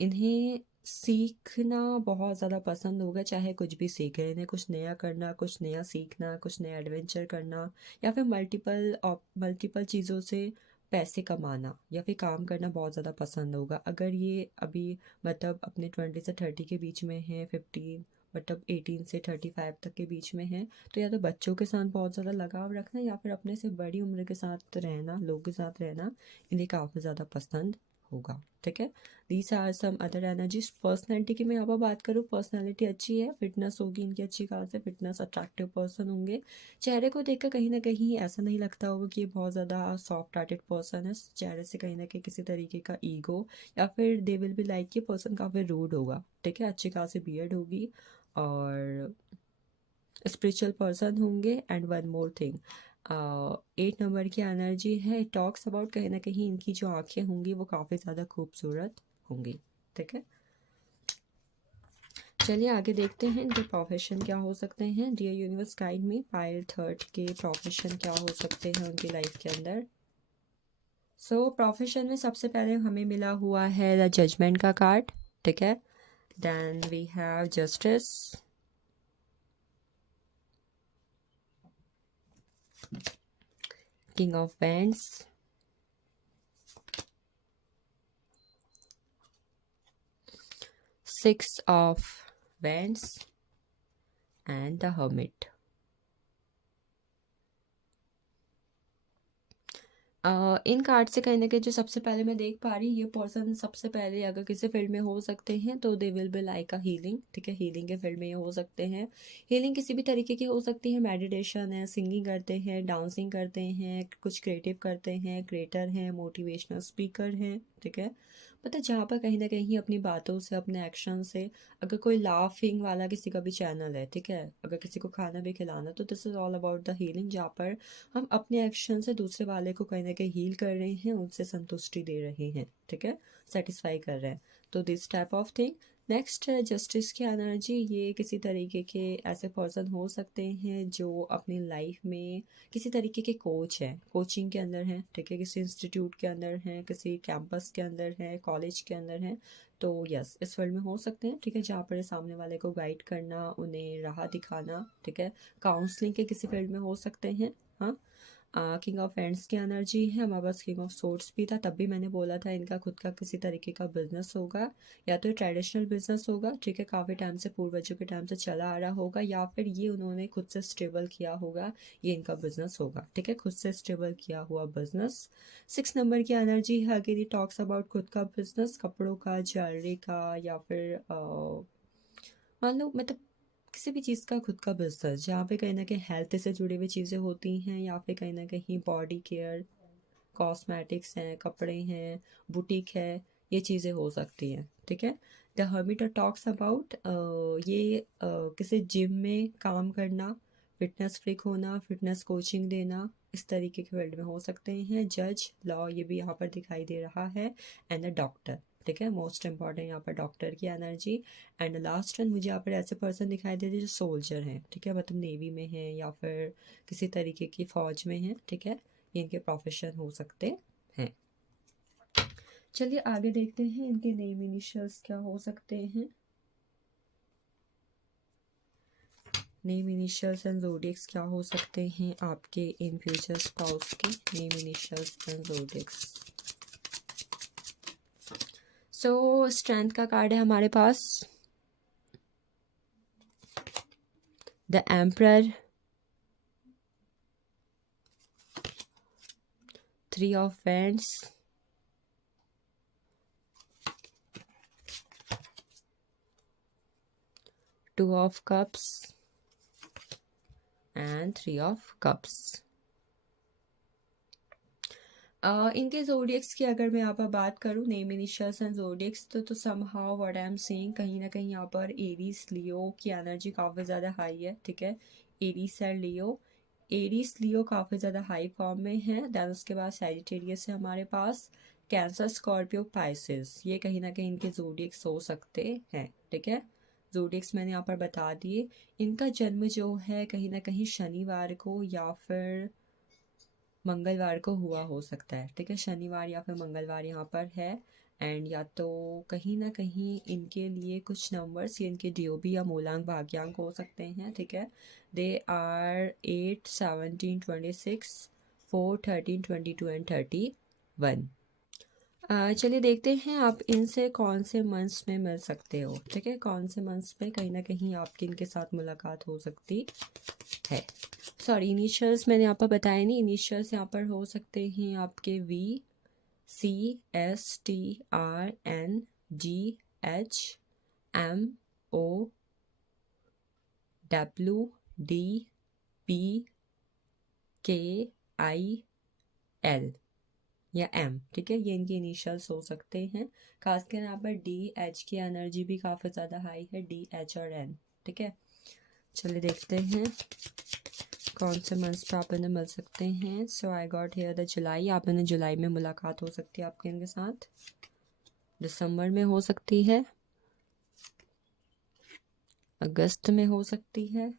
इन्हें सीखना बहुत ज़्यादा पसंद होगा। चाहे कुछ भी सीखे, इन्हें कुछ नया करना, कुछ नया सीखना, कुछ नया एडवेंचर करना, या फिर मल्टीपल चीज़ों से पैसे कमाना या फिर काम करना बहुत ज़्यादा पसंद होगा। अगर ये अभी मतलब अपने 20 से 30 के बीच में है, 15 मतलब 18 से 35 तक के बीच में है, तो या तो बच्चों के साथ बहुत ज़्यादा लगाव रखना, या फिर अपने से बड़ी उम्र के साथ रहना, लोगों के साथ रहना इन्हें काफ़ी ज़्यादा पसंद होगा, ठीक है। These are some other energies. Personality की मैं यहाँ पर बात करूँ, पर्सनैलिटी अच्छी है, फिटनेस होगी इनकी अच्छी खास है, फिटनेस, अट्रैक्टिव पर्सन होंगे। चेहरे को देखकर कहीं ना कहीं ऐसा नहीं लगता होगा कि ये बहुत ज़्यादा सॉफ्ट हार्टेड पर्सन है। चेहरे से कहीं ना कहीं किसी तरीके का ईगो, या फिर दे विल बी लाइक, ये पर्सन काफ़ी रूड होगा, ठीक है। अच्छी खासी बियर्ड होगी और स्पिरिचुअल पर्सन होंगे। And one more thing, 8 number की एनर्जी है, टॉक्स अबाउट कहीं ना कहीं इनकी जो आंखें होंगी वो काफ़ी ज़्यादा खूबसूरत होंगी, ठीक है। चलिए आगे देखते हैं इनके प्रोफेशन क्या हो सकते हैं। डियर यूनिवर्स गाइड में, पायल थर्ड के प्रोफेशन क्या हो सकते हैं उनकी लाइफ के अंदर। सो प्रोफेशन में सबसे पहले हमें मिला हुआ है द जजमेंट का कार्ड, ठीक है। Then we have justice, king of bands, 6 of Wands and the Hermit. इन कार्ड से कहीं ना कहीं जो सबसे पहले मैं देख पा रही, ये पर्सन सबसे पहले अगर किसी फील्ड में हो सकते हैं तो they will be like a healing, ठीक है। हीलिंग के फील्ड में ये हो सकते हैं। हीलिंग किसी भी तरीके की हो सकती है, मेडिटेशन है, सिंगिंग करते हैं, डांसिंग करते हैं, कुछ क्रिएटिव करते हैं, क्रिएटर हैं, मोटिवेशनल स्पीकर हैं, ठीक है। मतलब जहाँ पर कहीं ना कहीं अपनी बातों से, अपने एक्शन से, अगर कोई लाफिंग वाला किसी का भी चैनल है, ठीक है, अगर किसी को खाना भी खिलाना, तो this is all about the healing, जहाँ पर हम अपने एक्शन से दूसरे वाले को कहीं ना कहीं हील कर रहे हैं, उनसे संतुष्टि दे रहे हैं, ठीक है, सेटिस्फाई कर रहे हैं। तो this type of thing. Next है जस्टिस की एनर्जी। ये किसी तरीके के ऐसे पर्सन हो सकते हैं जो अपनी लाइफ में किसी तरीके के कोच हैं, कोचिंग के अंदर हैं, ठीक है, किसी इंस्टीट्यूट के अंदर हैं, किसी कैंपस के अंदर हैं, कॉलेज के अंदर हैं। तो यस, इस फील्ड में हो सकते हैं, ठीक है, जहाँ पर सामने वाले को गाइड करना, उन्हें राह दिखाना, ठीक है। काउंसलिंग के किसी फील्ड में हो सकते हैं। हाँ, किंग ऑफ एंड्स की एनर्जी है, हमारे पास किंग ऑफ सोर्ड्स भी था, तब भी मैंने बोला था इनका खुद का किसी तरीके का बिजनेस होगा, या तो ट्रेडिशनल बिजनेस होगा, ठीक है, काफ़ी टाइम से, पूर्वजों के टाइम से चला आ रहा होगा, या फिर ये उन्होंने खुद से स्टेबल किया होगा, ये इनका बिजनेस होगा, ठीक है, खुद से स्टेबल किया हुआ बिजनेस। 6 नंबर की एनर्जी है, अगेन ये टॉक्स अबाउट खुद का बिजनेस, कपड़ों का, ज्वेलरी का, या फिर मान लो मतलब किसी भी चीज़ का खुद का बिजनेस, जहाँ पे कहीं ना कहीं हेल्थ से जुड़ी हुई चीज़ें होती हैं, या फिर कहीं ना कहीं बॉडी केयर, कॉस्मेटिक्स हैं, कपड़े हैं, बुटीक है, ये चीज़ें हो सकती हैं, ठीक है। द हर्मिट टॉक्स अबाउट ये किसी जिम में काम करना, फिटनेस फ्रीक होना, फिटनेस कोचिंग देना, इस तरीके के फील्ड में हो सकते हैं। जज, लॉ, ये भी यहाँ पर दिखाई दे रहा है। एंड द डॉक्टर, ठीक है, मोस्ट इंपॉर्टेंट यहाँ पर डॉक्टर की एनर्जी। एंड लास्ट वन मुझे यहाँ पर ऐसे पर्सन दिखाई दे रहे जो सोल्जर हैं, ठीक है, मतलब नेवी में हैं या फिर किसी तरीके की फ़ौज में हैं, ठीक है, ये इनके प्रोफेशन हो सकते हैं। चलिए आगे देखते हैं इनके नेम इनिशियल्स क्या हो सकते हैं। नेम इनिशियल्स एंड ज़ोडिएक्स क्या हो सकते हैं आपके इन फ्यूचर स्पाउस के name initials and zodiacs. So strength का कार्ड है हमारे पास, the emperor, 3 of wands, 2 of cups and 3 of cups. इनके जोडियक्स की अगर मैं यहाँ पर बात करूँ, नेम इनिशियल्स एंड जोडियक्स, तो somehow what I am seeing, कहीं ना कहीं यहाँ पर एरीज लियो की एनर्जी काफ़ी ज़्यादा हाई है, ठीक है। Aries and Leo, Aries Leo काफ़ी ज़्यादा हाई फॉर्म में है। दैन उसके बाद सैजिटेरियस है हमारे पास, कैंसर, स्कॉर्पियो, पाइसेस, ये कहीं ना कहीं इनके जोडियक्स हो सकते हैं, ठीक है। जोडियक्स मैंने यहाँ पर बता दिए। इनका जन्म जो है कहीं ना कहीं शनिवार को या फिर मंगलवार को हुआ हो सकता है, ठीक है, शनिवार या फिर मंगलवार यहाँ पर है। एंड या तो कहीं ना कहीं इनके लिए कुछ नंबर्स ये इनके डीओबी या मूलांक भाग्यांक हो सकते हैं, ठीक है। They are 8, 17, 26, 4, 13, 22 and 31। चलिए देखते हैं आप इनसे कौन से मंथ्स में मिल सकते हो, ठीक है, कौन से मंथ्स में कहीं ना कहीं आपकी इनके साथ मुलाकात हो सकती है। सॉरी, इनिशियल्स मैंने यहाँ पर बताया नहीं, इनिशियल्स यहाँ पर हो सकते हैं आपके VCSTRNGHMOWDPKIL या M, ठीक है, ये इनके इनिशियल्स हो सकते हैं। खासकर यहाँ पर DH की एनर्जी भी काफ़ी ज़्यादा हाई है, DH और N, ठीक है। चलिए देखते हैं कौन से मंथ्स पे आप इन्हें मिल सकते हैं। So I got here the July, आप इन्हें जुलाई में मुलाकात हो सकती है आपके इनके साथ। दिसंबर में हो सकती है, अगस्त में हो सकती है,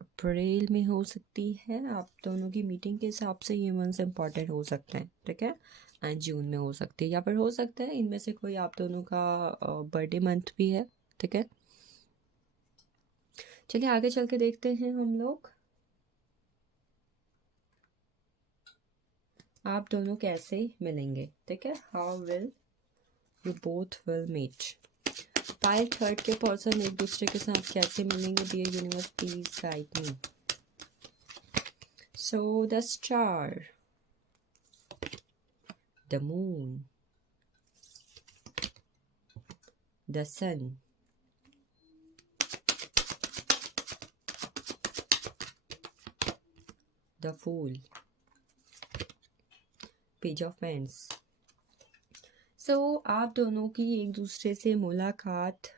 अप्रैल में हो सकती है, आप दोनों की मीटिंग के हिसाब से ये मंथ्स इंपॉर्टेंट हो सकते हैं, ठीक है। एंड जून में हो सकती है, या फिर हो सकता है इनमें से कोई आप दोनों का बर्थडे मंथ भी है, ठीक है। चलिए आगे चल के देखते हैं हम लोग आप दोनों कैसे मिलेंगे, ठीक है। How will you both will meet. Pile third के पर्सन एक दूसरे के साथ कैसे मिलेंगे, dear universe please guide me. So the star, the moon, the sun, the fool, page of pens. So आप दोनों की एक दूसरे से मुलाकात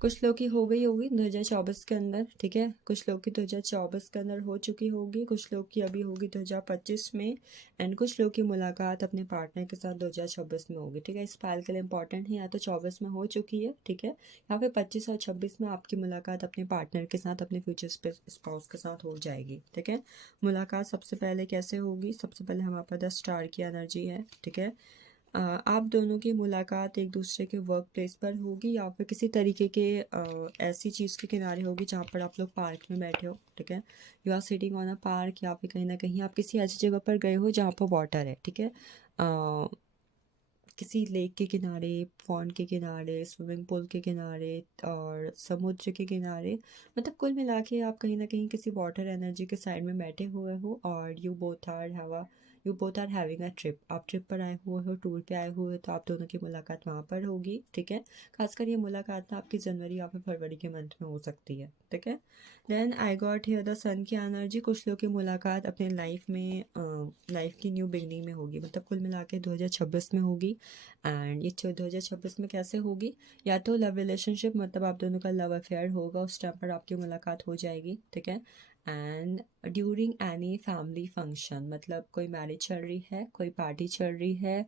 कुछ लोग की हो गई होगी 2024 के अंदर, ठीक है, कुछ लोग की 2024 के अंदर हो चुकी होगी, कुछ लोग की अभी होगी 2025 में। एंड कुछ लोग की मुलाकात अपने पार्टनर के साथ 2026 में होगी, ठीक है। इस पाल के लिए इंपॉर्टेंट है, या तो 24 में हो चुकी है, ठीक है, या फिर 25 और 26 में आपकी मुलाकात अपने पार्टनर के साथ, अपने फ्यूचर स्पाउस के साथ हो जाएगी, ठीक है। मुलाकात सबसे पहले कैसे होगी, सबसे पहले हमारे पास 10 स्टार की एनर्जी है, ठीक है। आप दोनों की मुलाकात एक दूसरे के वर्क प्लेस पर होगी या फिर किसी तरीके के ऐसी चीज़ के किनारे होगी जहाँ पर आप लोग पार्क में बैठे हो, ठीक है। You are sitting on a park, या फिर कहीं ना कहीं आप किसी ऐसी जगह पर गए हो जहाँ पर वाटर है, ठीक है, किसी लेक के किनारे, पॉन्ड के किनारे, स्विमिंग पूल के किनारे और समुद्र के किनारे, मतलब कुल मिला के आप कहीं ना कहीं किसी वाटर एनर्जी के साइड में बैठे हुए हो और you both are have a you both are having a trip, आप ट्रिप पर आए हुए हो, टूर पे आए हुए हो, तो आप दोनों की मुलाकात वहाँ पर होगी, ठीक है। खासकर ये मुलाकात ना आपकी जनवरी या फिर फरवरी के मंथ में हो सकती है, ठीक है। Then I got here the sun की एनर्जी, कुछ लोग की मुलाकात अपने लाइफ में लाइफ की न्यू बिगनिंग में होगी, मतलब कुल मिला के 2026 में होगी। एंड ये 2026 में कैसे होगी, या तो लव रिलेशनशिप, मतलब आप दोनों का लव अफेयर होगा, उस टाइम पर आपकी मुलाकात हो जाएगी, ठीक है। And during any family function, मतलब कोई मैरिज चल रही है, कोई पार्टी चल रही है,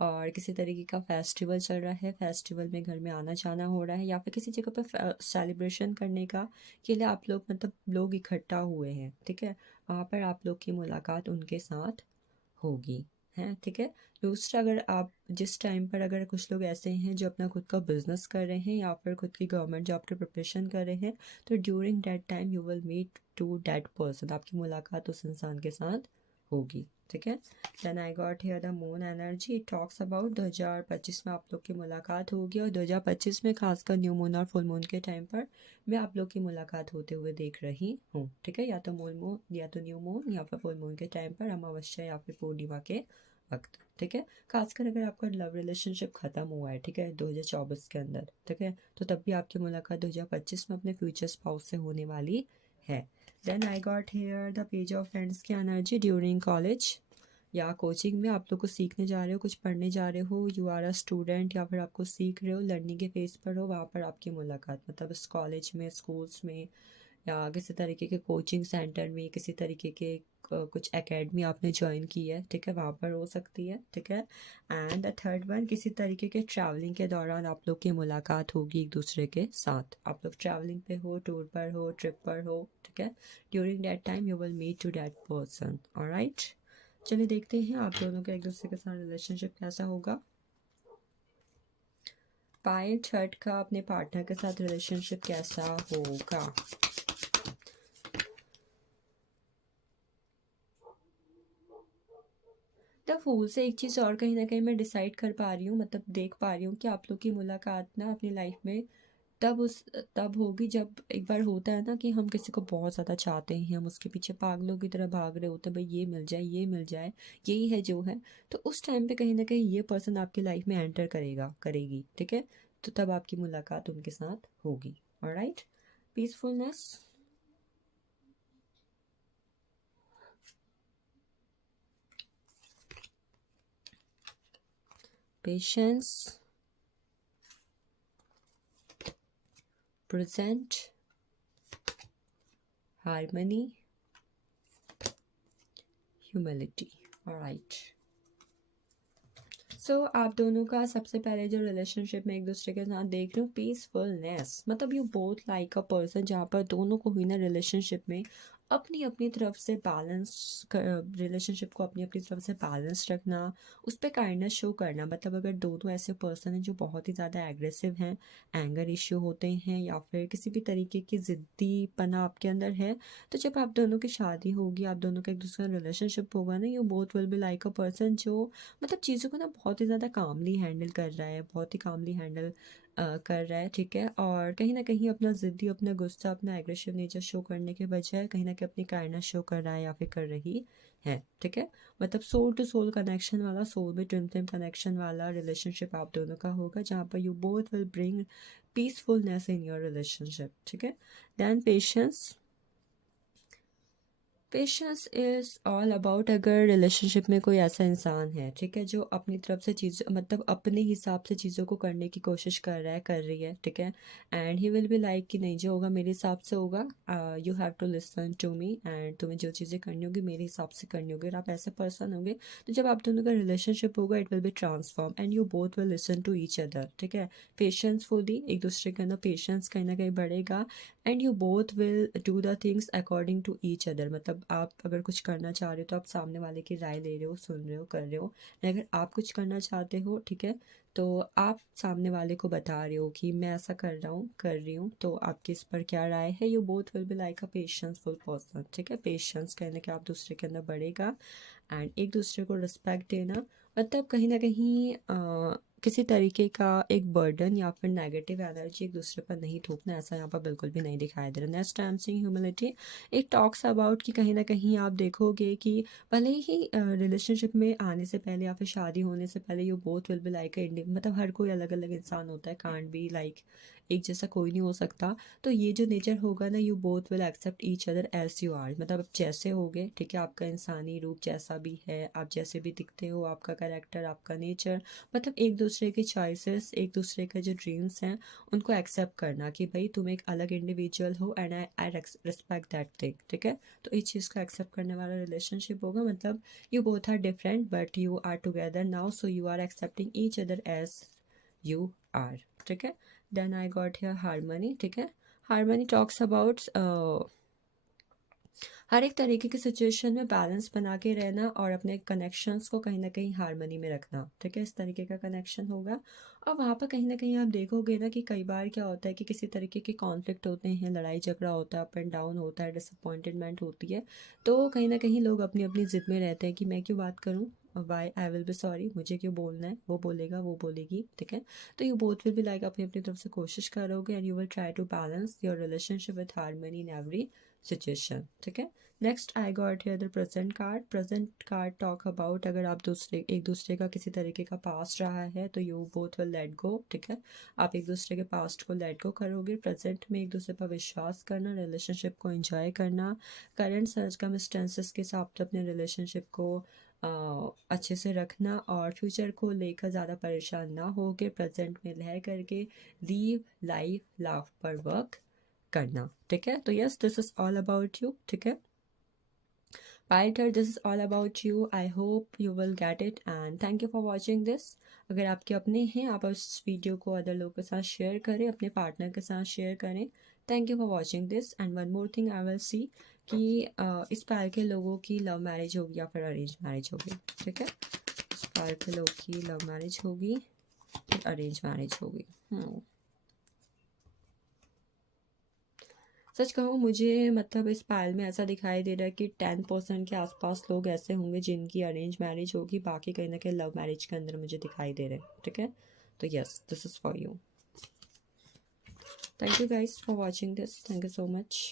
और किसी तरीके का फेस्टिवल चल रहा है, फेस्टिवल में घर में आना जाना हो रहा है, या फिर किसी जगह पर सेलिब्रेशन करने का के लिए आप लोग मतलब लोग इकट्ठा हुए हैं, ठीक है। वहाँ पर आप लोग की मुलाकात उनके साथ होगी, है, ठीक है। दूसरा, अगर आप जिस टाइम पर अगर कुछ लोग ऐसे हैं जो अपना खुद का बिजनेस कर रहे हैं या फिर खुद की गवर्नमेंट जॉब की प्रिपरेशन कर रहे हैं, तो during that time you will meet to that person, आपकी मुलाकात उस इंसान के साथ होगी, ठीक है। Then I got here the moon energy, it talks about 2025 में आप लोग की मुलाकात होगी, और 2025 में खासकर न्यू मून और फुल मून के टाइम पर मैं आप लोग की मुलाकात होते हुए देख रही हूँ, ठीक है। या तो मून मून या तो न्यू मून या फिर फुल मून के टाइम पर, अमावस्या या फिर पूर्णिमा के वक्त, ठीक है। खासकर अगर आपका लव रिलेशनशिप ख़त्म हुआ है, ठीक है, 2024 के अंदर, ठीक है, तो तब भी आपकी मुलाकात 2025 में अपने फ्यूचर स्पाउस से होने वाली है। Then I got here the page of friends की एनर्जी, ड्यूरिंग कॉलेज या कोचिंग में आप लोग को सीखने जा रहे हो, कुछ पढ़ने जा रहे हो, यू आर अ स्टूडेंट, या फिर आपको सीख रहे हो, लर्निंग के फेज पर हो, वहाँ पर आपकी मुलाकात, मतलब इस कॉलेज में, स्कूल्स में, या किसी तरीके के कोचिंग सेंटर में, किसी तरीके के कुछ एकेडमी आपने ज्वाइन की है, ठीक है, वहाँ पर हो सकती है, ठीक है। एंड द थर्ड वन, किसी तरीके के ट्रैवलिंग के दौरान आप लोग की मुलाकात होगी एक दूसरे के साथ, आप लोग ट्रैवलिंग पे हो, टूर पर हो, ट्रिप पर हो, ठीक है। During that time you will meet to that person, alright. चलिए देखते हैं आप दोनों का एक दूसरे के साथ रिलेशनशिप कैसा होगा। पायल थर्ड का अपने पार्टनर के साथ रिलेशनशिप कैसा होगा। द फूल से एक चीज़ और कहीं ना कहीं मैं डिसाइड कर पा रही हूँ, मतलब देख पा रही हूँ कि आप लोग की मुलाकात ना अपनी लाइफ में तब होगी जब एक बार होता है ना कि हम किसी को बहुत ज़्यादा चाहते हैं, हम उसके पीछे पागलों की तरह भाग रहे होते हैं, भाई ये मिल जाए, ये मिल जाए, यही है जो है। तो उस टाइम पे कहीं ना कहीं ये पर्सन आपकी लाइफ में एंटर करेगी, ठीक है। तो तब आपकी मुलाकात उनके साथ होगी, alright. Peacefulness, patience, present, harmony, humility, alright. So आप दोनों का सबसे पहले जो रिलेशनशिप में एक दूसरे के साथ देख रही हूँ, पीसफुलनेस, मतलब you both like a person, जहाँ पर दोनों को ही ना रिलेशनशिप में अपनी अपनी तरफ से बैलेंस, रिलेशनशिप को अपनी अपनी तरफ से बैलेंस रखना, उस पर काइंडनेस शो करना। मतलब अगर दोनों ऐसे पर्सन हैं जो बहुत ही ज़्यादा एग्रेसिव हैं, एंगर इश्यू होते हैं, या फिर किसी भी तरीके की ज़िद्दीपना आपके अंदर है, तो जब आप दोनों की शादी होगी, आप दोनों का एक दूसरे का रिलेशनशिप होगा ना, you both will be like a person जो मतलब चीज़ों को ना बहुत ही ज़्यादा कामली हैंडल कर रहा है, बहुत ही कामली हैंडल कर रहा है, ठीक है। और कहीं ना कहीं अपना ज़िद्दी, अपना गुस्सा, अपना एग्रेसिव नेचर शो करने के बजाय कहीं ना कहीं अपनी काइंडनेस शो कर रहा है या फिर कर रही है, ठीक है। मतलब सोल टू सोल कनेक्शन वाला, सोल में ट्विन फ्लेम कनेक्शन वाला रिलेशनशिप आप दोनों का होगा, जहाँ पर you both will bring peacefulness in your relationship, ठीक है। Then patience, patience is all about, अगर रिलेशनशिप में कोई ऐसा इंसान है, ठीक है, जो अपनी तरफ से चीज़ मतलब अपने हिसाब से चीज़ों को करने की कोशिश कर रहा है, कर रही है, ठीक है। And he will be like कि नहीं, जो होगा मेरे हिसाब से होगा, you have to listen to me, and तुम्हें जो चीज़ें करनी होगी मेरे हिसाब से करनी होगी। और आप ऐसे पर्सन होंगे, तो जब आप दोनों का रिलेशनशिप होगा, it will be transform and you both will listen to each other, ठीक है। पेशेंसफुली एक दूसरे के अंदर पेशेंस कहीं ना कहीं बढ़ेगा, and you both will do the things according to each other. मतलब आप अगर कुछ करना चाह रहे हो तो आप सामने वाले की राय ले रहे हो, सुन रहे हो, कर रहे हो। अगर आप कुछ करना चाहते हो, ठीक है, तो आप सामने वाले को बता रहे हो कि मैं ऐसा कर रहा हूँ, कर रही हूँ, तो आपकी इस पर क्या राय है। You both will be like a patienceful person, ठीक है। पेशेंस कहने के आप दूसरे के अंदर बढ़ेगा, एंड एक दूसरे को रिस्पेक्ट देना, मतलब कहीं ना कहीं किसी तरीके का एक बर्डन या फिर नेगेटिव एनर्जी एक दूसरे पर नहीं थोपना, ऐसा यहाँ पर बिल्कुल भी नहीं दिखाई दे रहा। Next I am seeing humility, it talks about कि कहीं ना कहीं आप देखोगे कि भले ही रिलेशनशिप में आने से पहले या फिर शादी होने से पहले you both will be like मतलब हर कोई अलग अलग इंसान होता है, कांट बी लाइक एक जैसा कोई नहीं हो सकता। तो ये जो नेचर होगा ना, you both will accept each other as you are, मतलब आप जैसे होगे, ठीक है, आपका इंसानी रूप जैसा भी है, आप जैसे भी दिखते हो, आपका कैरेक्टर, आपका नेचर, मतलब एक दूसरे की चॉइसेस, एक दूसरे के जो ड्रीम्स हैं उनको एक्सेप्ट करना कि भाई तुम एक अलग इंडिविजुअल हो and I respect that thing, ठीक है। तो इस चीज़ को एक्सेप्ट करने वाला रिलेशनशिप होगा, मतलब you both are different but you are together now, so you are accepting each other as you are, ठीक है। Then I got here harmony, ठीक है। हारमनी टॉक्स अबाउट हर एक तरीके की सिचुएशन में बैलेंस बना के रहना और अपने कनेक्शंस को कहीं ना कहीं हारमनी में रखना, ठीक है, इस तरीके का कनेक्शन होगा। और वहाँ पर कहीं ना कहीं आप देखोगे ना कि कई बार क्या होता है कि किसी तरीके के कॉन्फ्लिक्ट होते हैं, लड़ाई झगड़ा होता है, अप एंड डाउन होता है, डिसअपॉइंटमेंट होती है, तो कहीं ना कहीं लोग अपनी अपनी ज़िद में रहते हैं कि मैं क्यों बात करूँ, why I will be sorry, मुझे क्यों बोलना है, वो बोलेगा वो बोलेगी, ठीक है। तो you both will be like अपनी अपनी तरफ से कोशिश करोगे and you will try to balance your relationship with harmony in every situation, ठीक है। Next I got here the present card, present card talk about अगर आप एक दूसरे का किसी तरीके का पास्ट रहा है तो you both will let go, ठीक है, आप एक दूसरे के पास्ट को लेट गो करोगे। प्रेजेंट में एक दूसरे पर विश्वास करना, रिलेशनशिप को एंजॉय करना, करंट सर्कमस्टेंसेस के हिसाब से अपने रिलेशनशिप को अच्छे से रखना और फ्यूचर को लेकर ज़्यादा परेशान ना हो के प्रेजेंट में रह करके लीव लाइफ लाफ पर वर्क करना, ठीक है। तो yes, this is all about you, ठीक है। Python, this is all about you. I hope you will get it and thank you for watching this. अगर आपके अपने हैं, आप इस वीडियो को अदर लोगों के साथ शेयर करें, अपने पार्टनर के साथ शेयर करें। Thank you for watching this and one more thing I will see कि इस पार के लोगों की लव मैरिज होगी या फिर अरेंज मैरिज होगी, ठीक है। इस पार के लोगों की लव मैरिज होगी फिर अरेंज मैरिज होगी। सच कहूँ मुझे मतलब इस पायल में ऐसा दिखाई दे रहा है कि 10% के आसपास लोग ऐसे होंगे जिनकी अरेंज मैरिज होगी, बाकी कहीं ना कहीं लव मैरिज के अंदर मुझे दिखाई दे रहे हैं, ठीक है। तो yes, this is for you. Thank you guys for watching this, thank you so much.